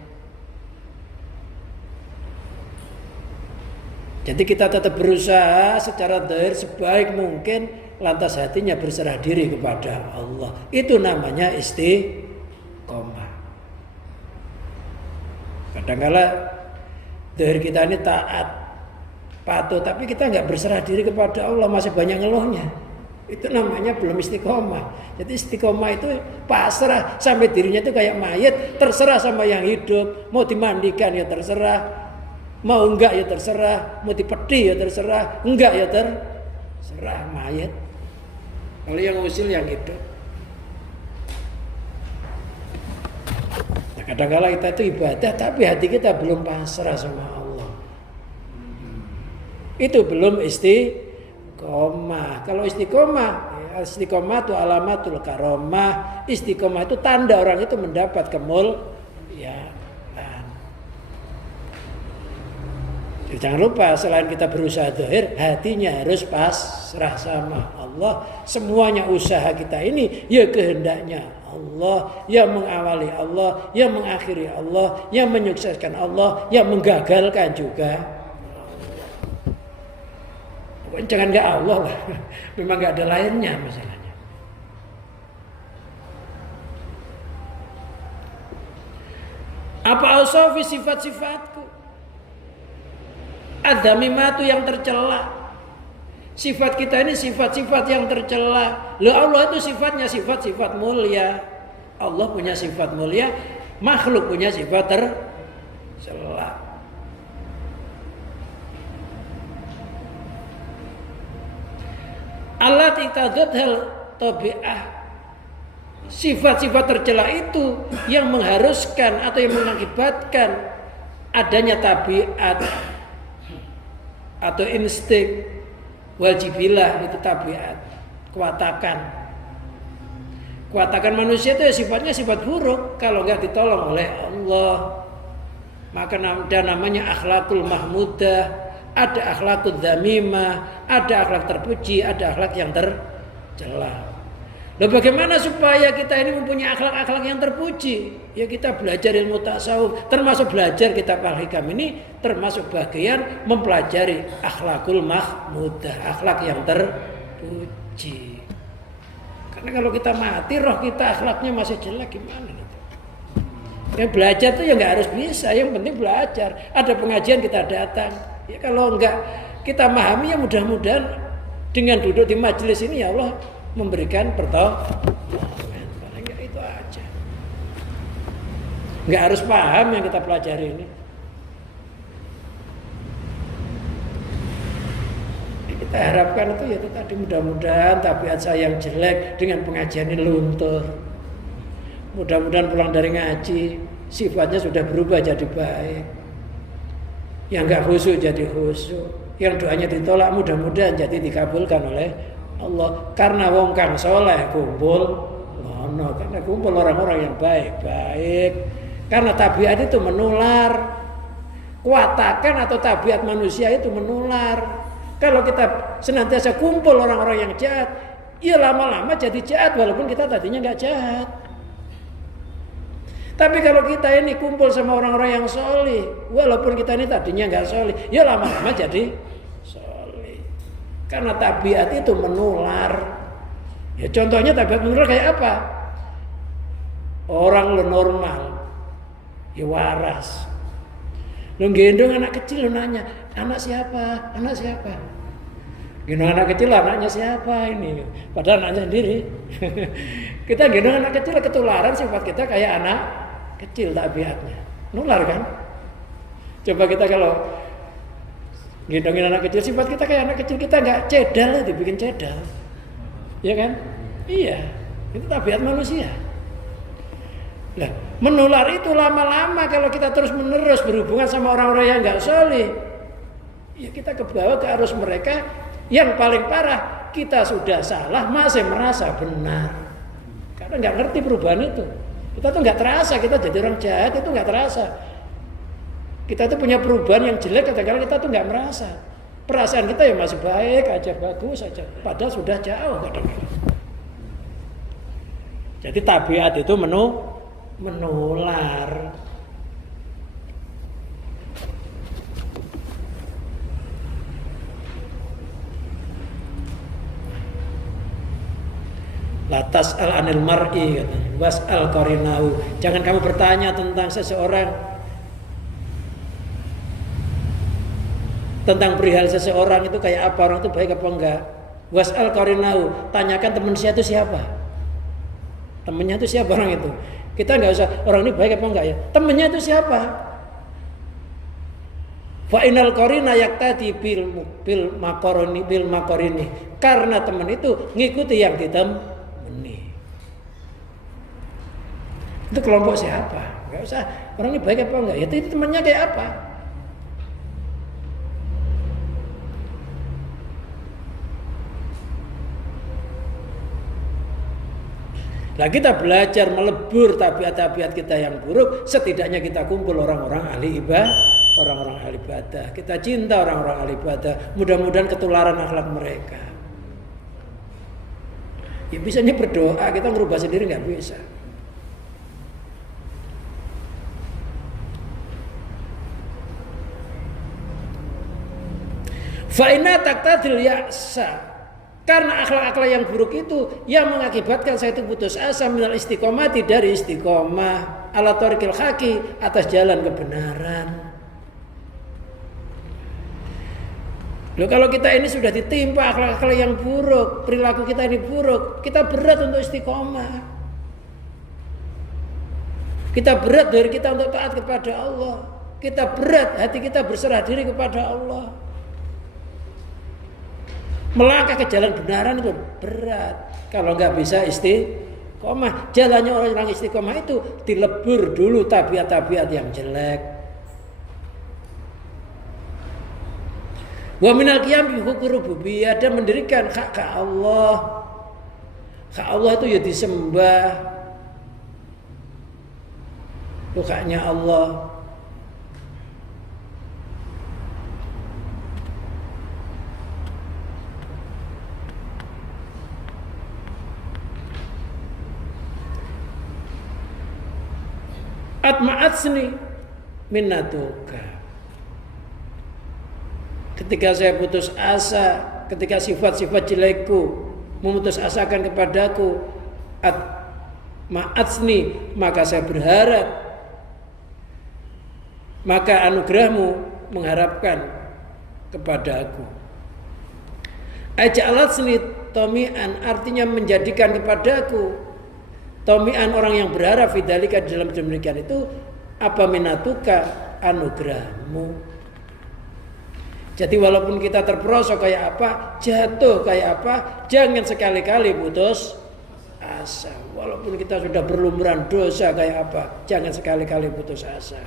Jadi kita tetap berusaha secara zahir sebaik mungkin, lantas hatinya berserah diri kepada Allah. Itu namanya istiqomah. Kadang-kala zahir kita ini taat, patuh, tapi kita nggak berserah diri kepada Allah, masih banyak ngeluhnya. Itu namanya belum istiqomah. Jadi istiqomah itu pasrah, sampai dirinya itu kayak mayat, terserah sama yang hidup. Mau dimandikan ya terserah, mau enggak ya terserah, mau dipeti ya terserah, enggak ya terserah, mayat. Kalau yang usil yang hidup. Nah, kadang-kala kita itu ibadah tapi hati kita belum pasrah sama Allah. Itu belum istiqomah. Kalau istiqomah, ya, istiqomah itu alamatul karomah. Istiqomah itu tanda orang itu mendapat kemuliaan. Jangan lupa, selain kita berusaha zahir, hatinya harus pasrah sama Allah. Semuanya usaha kita ini ya kehendaknya Allah, yang mengawali Allah, yang mengakhiri Allah, yang menyukseskan Allah, yang menggagalkan juga Allah. Jangan nggak Allah lah, memang nggak ada lainnya masalahnya. Apa ausafi sifat-sifatku? Adzamimatu yang tercela. Sifat kita ini sifat-sifat yang tercela. Loh, Allah itu sifatnya sifat-sifat mulia. Allah punya sifat mulia, makhluk punya sifat tercela. Allah titadzal tabi'ah. Sifat-sifat tercela itu yang mengharuskan atau yang mengakibatkan adanya tabiat atau insting, wajibilah, itu tabiat, kewatakan manusia itu ya sifatnya sifat buruk kalau nggak ditolong oleh Allah. Maka ada namanya akhlakul mahmudah, ada akhlakul dzamimah, ada akhlak terpuji, ada akhlak yang tercela. Loh, bagaimana supaya kita ini mempunyai akhlak-akhlak yang terpuji? Ya kita belajar ilmu tasawuf, termasuk belajar kitab Al-Hikam ini termasuk bagian mempelajari akhlakul mahmudah, akhlak yang terpuji. Karena kalau kita mati, roh kita akhlaknya masih jelek, gimana gitu? Yang belajar tuh ya nggak harus bisa, yang penting belajar. Ada pengajian kita datang. Ya kalau nggak kita memahami, ya mudah-mudahan dengan duduk di majelis ini ya Allah memberikan pertolongan. Paling nggak itu aja. Nggak harus paham yang kita pelajari ini. Kita kita harapkan itu ya itu tadi, mudah-mudahan tabiat saya yang jelek dengan pengajian ini luntur. Mudah-mudahan pulang dari ngaji sifatnya sudah berubah jadi baik. Yang enggak khusyuk jadi khusyuk. Yang doanya ditolak mudah-mudahan jadi dikabulkan oleh Allah. Karena wong kang soleh kumpul ngono, karena kumpul orang-orang yang baik-baik. Karena tabiat itu menular. Kuatakan atau tabiat manusia itu menular. Kalau kita senantiasa kumpul orang-orang yang jahat, ya lama-lama jadi jahat walaupun kita tadinya nggak jahat. Tapi kalau kita ini kumpul sama orang-orang yang solih, walaupun kita ini tadinya nggak solih, ya lama-lama jadi solih. Karena tabiat itu menular. Ya contohnya tabiat menular kayak apa? Orang lo normal, ya waras. Lo gendong anak kecil, lo nanya, anak siapa? Anak siapa? Gendong anak kecil, anaknya siapa ini? Padahal anaknya sendiri. Kita gendong anak kecil, ketularan sifat kita kayak anak kecil tabiatnya. Nular kan? Coba kita kalau gendongin anak kecil, sifat kita kayak anak kecil, kita nggak cedal, dibikin cedal. Ya kan? Iya, itu tabiat manusia. Nah, menular itu lama-lama kalau kita terus-menerus berhubungan sama orang-orang yang nggak soleh, ya kita kebawa ke arus mereka. Yang paling parah, kita sudah salah masih merasa benar, karena nggak ngerti perubahan itu. Kita tuh nggak terasa kita jadi orang jahat, itu nggak terasa. Kita tuh punya perubahan yang jelek, kadang-kadang kita tuh nggak merasa. Perasaan kita ya masih baik aja, bagus aja, padahal sudah jauh kadang-kadang. Jadi tabiat itu menular. Latas al anil mar'i, was'al qarinahu. Jangan kamu bertanya tentang seseorang, tentang perihal seseorang itu kayak apa, orang itu baik apa enggak. Was'al qarinahu, tanyakan temannya itu siapa. Temannya itu siapa orang itu. Kita enggak usah orang ini baik apa enggak ya. Temannya itu siapa? Fa inal qarina yaqtadi bil maqarini. Karena teman itu ngikuti yang ditemani. Itu kelompok siapa? Enggak usah orang ini baik apa enggak. Ya itu temannya kayak apa? Nah kita belajar melebur tabiat-tabiat kita yang buruk, setidaknya kita kumpul orang-orang ahli ibadah, kita cinta orang-orang ahli ibadah, mudah-mudahan ketularan akhlak mereka. Ya bisa ini berdoa, kita merubah sendiri nggak bisa. Fa'inna taqtadil ya'sa. Karena akhlak-akhlak yang buruk itu yang mengakibatkan saya itu putus asa minal istiqomati, dari istiqomah ala thariqil haqi, atas jalan kebenaran. Loh, kalau kita ini sudah ditimpa akhlak-akhlak yang buruk, perilaku kita ini buruk, kita berat untuk istiqomah. Kita berat dari kita untuk taat kepada Allah. Kita berat hati kita berserah diri kepada Allah. Melangkah ke jalan kebenaran itu berat kalau nggak bisa istiqomah. Jalannya orang istiqomah itu dilebur dulu tabiat-tabiat yang jelek. Wa minal qiyam bi huquqir rububiyyah, dan mendirikan hak Allah. Hak Allah itu ya disembah. Itu haknya Allah. Atma'atsni minnatuka. Ketika saya putus asa, ketika sifat-sifat jelekku memutus asakan kepadaku, atma'atsni, maka saya berharap, maka anugerahmu mengharapkan kepadaku. Aja'alatsni tomi'an, artinya menjadikan kepadaku tomi'an, orang yang berharap, fidzalika, di dalam demikian itu apa, minatuka, anugerahmu. Jadi walaupun kita terperosok kayak apa, jatuh kayak apa, jangan sekali-kali putus asa. Walaupun kita sudah berlumuran dosa kayak apa, jangan sekali-kali putus asa.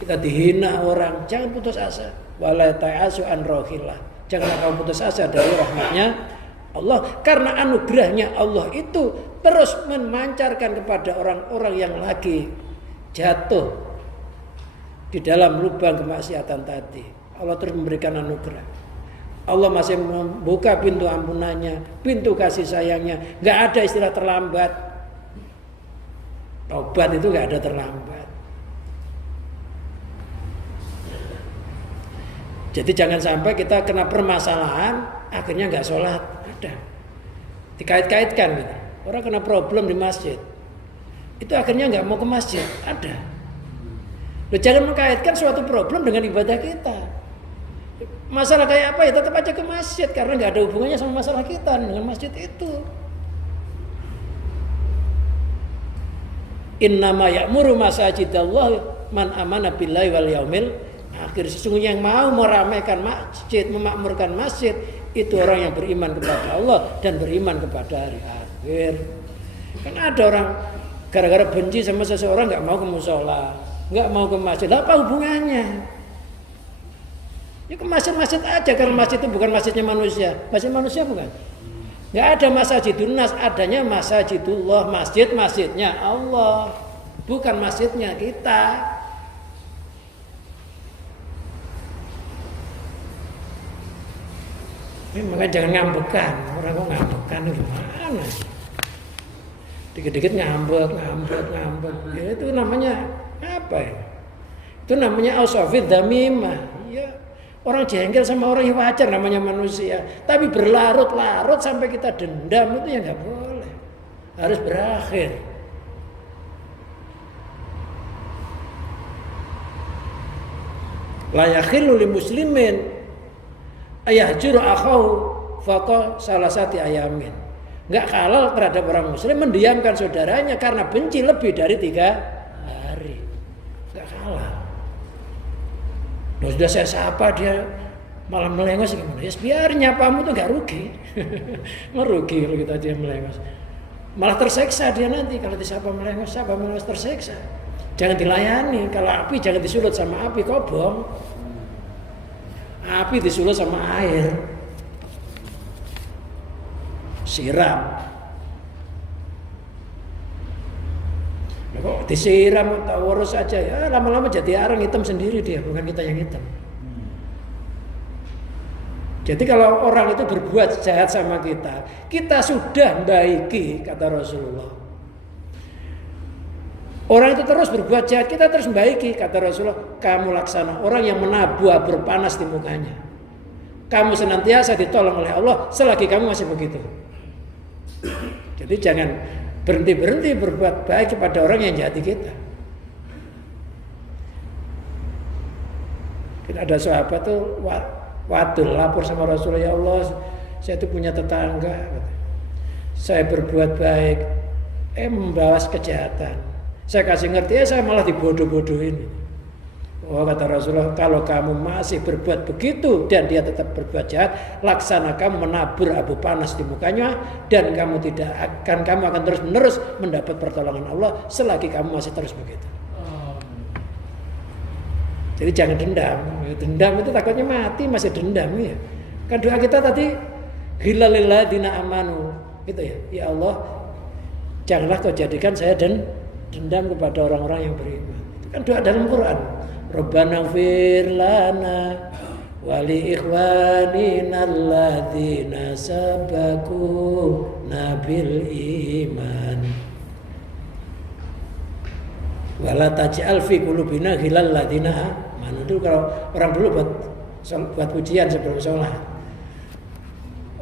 Kita dihina orang, jangan putus asa. Wala ta'asu an rohillah. Janganlah kamu putus asa dari rahmatnya Allah. Karena anugerahnya Allah itu terus memancarkan kepada orang-orang yang lagi jatuh di dalam lubang kemaksiatan tadi. Allah terus memberikan anugerah. Allah masih membuka pintu ampunannya, pintu kasih sayangnya. Gak ada istilah terlambat. Taubat itu gak ada terlambat. Jadi jangan sampai kita kena permasalahan, akhirnya gak sholat. Ada. Dikait-kaitkan gitu. Orang kena problem di masjid, itu akhirnya gak mau ke masjid. Ada. Loh, jangan mengkaitkan suatu problem dengan ibadah kita. Masalah kayak apa ya tetap aja ke masjid, karena nggak ada hubungannya sama masalah kita dengan masjid itu. Innama ya'muru masajidallah man amana billahi wal yaumil akhir. Sesungguhnya yang mau meramaikan masjid, memakmurkan masjid, itu orang yang beriman kepada Allah dan beriman kepada hari akhir. Kan ada orang gara-gara benci sama seseorang nggak mau ke musola, nggak mau ke masjid. Apa hubungannya? Ya ke masjid-masjid aja, karena masjid itu bukan masjidnya manusia. Masjid manusia bukan. Nggak ada masjidun nas, adanya masjidullah, masjid-masjidnya Allah, bukan masjidnya kita. Makanya jangan ngambekan. Orang kok ngambekan itu gimana? Dikit-dikit ngambek. Ya, itu namanya apa ya? Itu namanya ausafid damimah. Ya. Orang jengkel sama orang yang wajar, namanya manusia. Tapi berlarut-larut sampai kita dendam itu ya nggak boleh. Harus berakhir. La yakhillu li muslimin ayahjuru akhahu faqah salasati ayamin. Enggak halal terhadap orang muslim mendiamkan saudaranya karena benci lebih dari 3 hari. Enggak halal. Loh, sudah saya sapa dia malah melengos gimana? Ya biar nyapamu tuh enggak rugi. Merugi kalau kita dia melengos. Malah terseksa dia nanti kalau disapa melengos terseksa. Jangan dilayani. Kalau api jangan disulut sama api, kobong. Api disulut sama air. Siram. Nah, kok disiram tak urus aja ya, lama-lama jadi arang hitam sendiri dia, bukan kita yang hitam. Jadi kalau orang itu berbuat jahat sama kita, kita sudah baiki, kata Rasulullah. Orang itu terus berbuat jahat, kita terus baiki, kata Rasulullah. Kamu laksana orang yang menabuh abu panas di mukanya. Kamu senantiasa ditolong oleh Allah selagi kamu masih begitu. Jadi jangan berhenti berbuat baik kepada orang yang jahati kita. Kita ada sahabat tuh wadul lapor sama Rasulullah, ya Allah, saya tuh punya tetangga, saya berbuat baik, membalas kejahatan. Saya kasih ngerti, saya malah dibodoh-bodohin. Oh, kata Rasulullah, kalau kamu masih berbuat begitu dan dia tetap berbuat jahat, laksanakan menabur abu panas di mukanya dan kamu akan terus-menerus mendapat pertolongan Allah selagi kamu masih terus begitu. Jadi jangan dendam. Dendam itu takutnya mati masih dendam ya. Kan doa kita tadi hilalil ladzina amanu. Gitu ya. Ya Allah, janganlah kau jadikan saya dendam kepada orang-orang yang beriman. Itu kan doa dalam Quran. Rabbana ighfir lana wa li ikhwanina alladzina sabaquna bil iman. Wala taj'al fi qulubina ghillal ladzina amanu. Itu kalau orang dulu buat pujian sebelum sholat.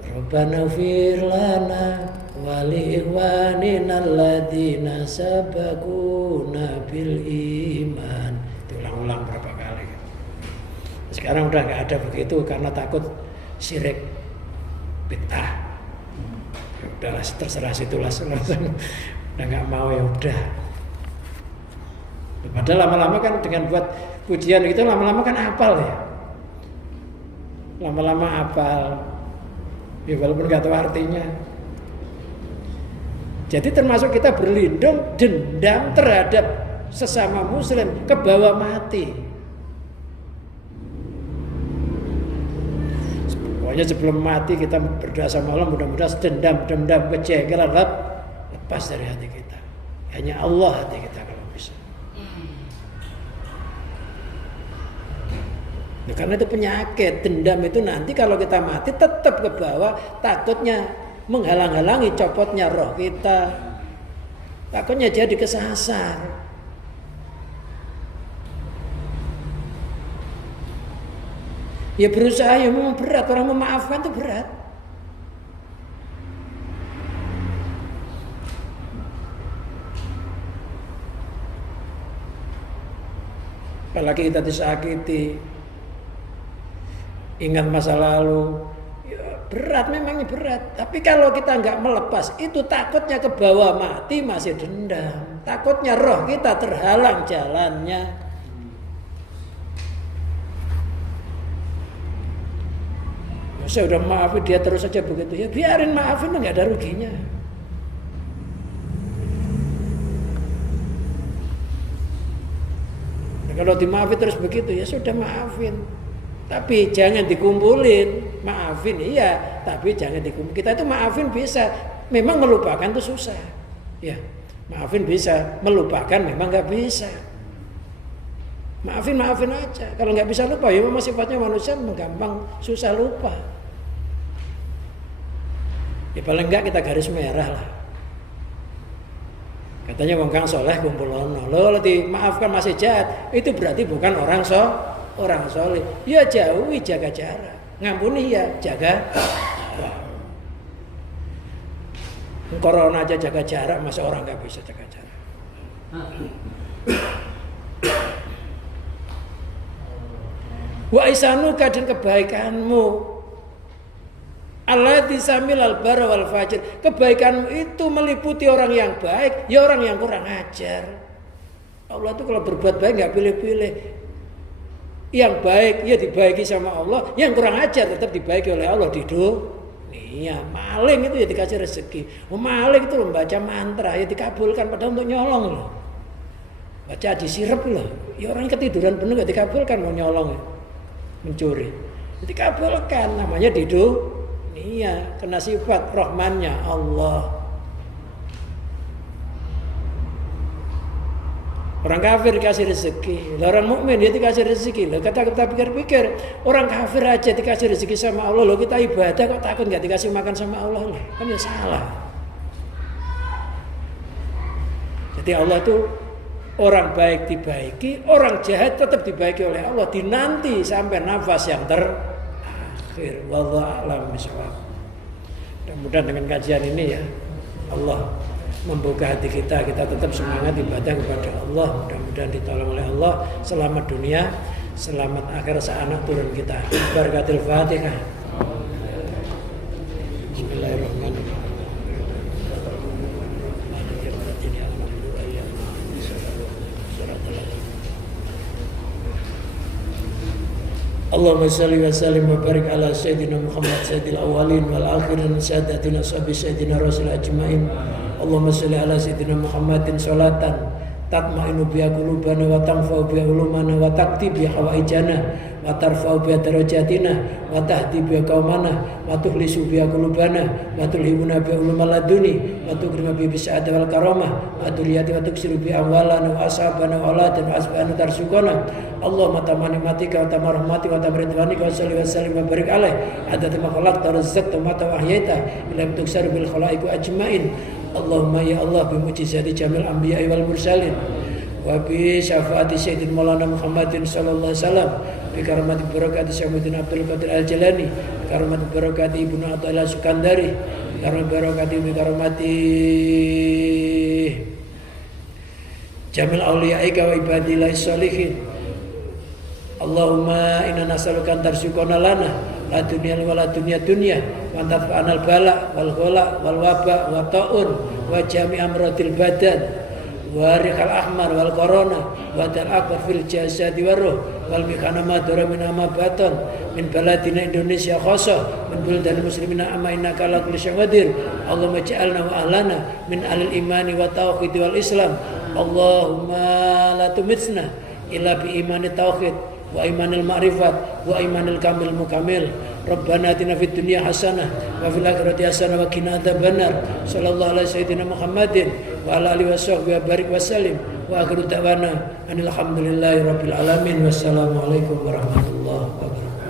Rabbana ighfir lana wa li ikhwanina alladzina sabaquna bil iman. Ulang berapa kali. Sekarang udah nggak ada begitu karena takut syirik bid'ah. Udahlah terserah situlah udah nggak mau ya udah. Padahal lama-lama kan dengan buat pujian itu lama-lama kan hafal ya. lama-lama hafal. Ya walaupun nggak tahu artinya. Jadi termasuk kita berlindung dendam terhadap sesama muslim ke bawah mati. Pokoknya sebelum mati kita berdoa sama Allah, mudah-mudahan dendam, kejengkelan lepas dari hati kita. Hanya Allah hati kita kalau bisa. Nah, karena itu penyakit, dendam itu nanti kalau kita mati tetap ke bawah, takutnya menghalang-halangi copotnya roh kita, takutnya jadi kesasar. Ya berusaha, ya memang berat, orang memaafkan itu berat. Apalagi kita disakiti, ingat masa lalu, ya berat, memangnya berat. Tapi kalau kita nggak melepas itu, takutnya ke bawah mati masih dendam, takutnya roh kita terhalang jalannya. Saya udah maafin dia terus saja begitu, ya biarin, maafin, nggak ada ruginya. Nah, kalau dimaafin terus begitu, ya sudah maafin. Tapi jangan dikumpulin, maafin iya, tapi jangan dikumpulin. Kita itu maafin bisa, memang melupakan itu susah. Ya, maafin bisa, melupakan memang nggak bisa. Maafin aja. Kalau nggak bisa lupa, ya memang sifatnya manusia gampang susah lupa. Ya paling enggak kita garis merah lah. Katanya wong kang soleh kumpulono. Lo dimaafkan masih jahat, itu berarti bukan orang soleh. Ya jauhi, jaga jarak. Ngampuni ya jaga jarak. Corona aja jaga jarak, masa orang nggak bisa jaga jarak? Wa isanuka, dan kebaikanmu. Allati samilal bara wal fajir. Kebaikanmu itu meliputi orang yang baik, ya orang yang kurang ajar. Allah itu kalau berbuat baik nggak pilih-pilih. Yang baik ya dibaiki sama Allah, yang kurang ajar tetap dibaiki oleh Allah di dunia. Maling itu ya dikasih rezeki. Maling itu membaca mantra ya dikabulkan, padahal untuk nyolong loh. Baca disirep loh. Ya orang ketiduran penuh nggak dikabulkan, mau nyolong ya. Mencuri dikabulkan, namanya di dunia, kena sifat rahmannya Allah. Orang kafir dikasih rezeki, orang mukmin dia dikasih rezeki. Loh, kita pikir-pikir, orang kafir aja dikasih rezeki sama Allah, loh kita ibadah kok takut nggak dikasih makan sama Allah, loh kan ya salah. Jadi Allah itu orang baik dibaiki, orang jahat tetap dibaiki oleh Allah, dinanti sampai nafas yang terakhir. Wallahu a'lam bishawab. Mudah-mudahan dengan kajian ini ya Allah membuka hati kita tetap semangat ibadah kepada Allah. Mudah-mudahan ditolong oleh Allah, selamat dunia, selamat akhir seanak turun kita. Barakatil Fatihah. Bismillahirrahmanirrahim. Allahumma salli wa sallim wa barik ala Sayyidina Muhammad Sayyidil awalin wal akhirin Sadatina sahabi Sayyidina Rasul ajma'in. Allahumma salli ala Sayyidina Muhammadin salatan tatma'inu biha qulubana wa tanfa'u biha ulumana wa taqti biha hawaijana wa tarfa'u biha darajatina wa tahdi biha qaumana wa tuhlisu biha qulubana wa tulhibuna biha ulumal laduni wa tukrima biha bisa'ada wal karamah wa duriyati wa tuksiru biha amwalana wa ashabana wa auladan wa asbana tarsukona. Allahumma tamani matika wa tamarahmati wa tamridwanika wa salli wa sallim wa barik alaih adada ma khalaqta razzaqta ma tawahyaita ila tuksaru bil khalaiqu ajmain. Allahumma ya Allah bi mujizati jamil anbiya'i wal mursalin wa bi syafaati sayyidina Maulana Muhammadin sallallahu alaihi wasallam bi karamati barakati Syaikhina Abdul Qadir Al-Jalani, karamati barakati Ibnu Athaillah Sukandari, karamati jamil awliyaika wa ibadillahi sholihin. Allahumma inna nas'aluka an tarzuqana lana la dunya wa la dunya wa tadfa'anal bala wal ghala wal waba wa ta'un wa jami' amradil badan warikal ahmar wal corona wa dal akbar fil jasadi waruh wal mikana madura min ama baton min baladina Indonesia khosoh min buldan muslimina amma innaka ala kulli syai'in qadir Allahumma ja'alna wa ahlana min alil imani wa tauhid wal islam Allahumma la tumitna illa bi imani tauhid wa imanil ma'rifat wa imanil kamil mukamil Rabbana atina fid dunya hasanah wa fil akhirati hasanah wa qina adzabannar sallallahu alaihi sayyidina Muhammadin wa ala alihi washabbihi wa barik wa sallim wa akhiru da'wana alhamdulillahi rabbil alamin wassalamu alaikum warahmatullahi wabarakatuh.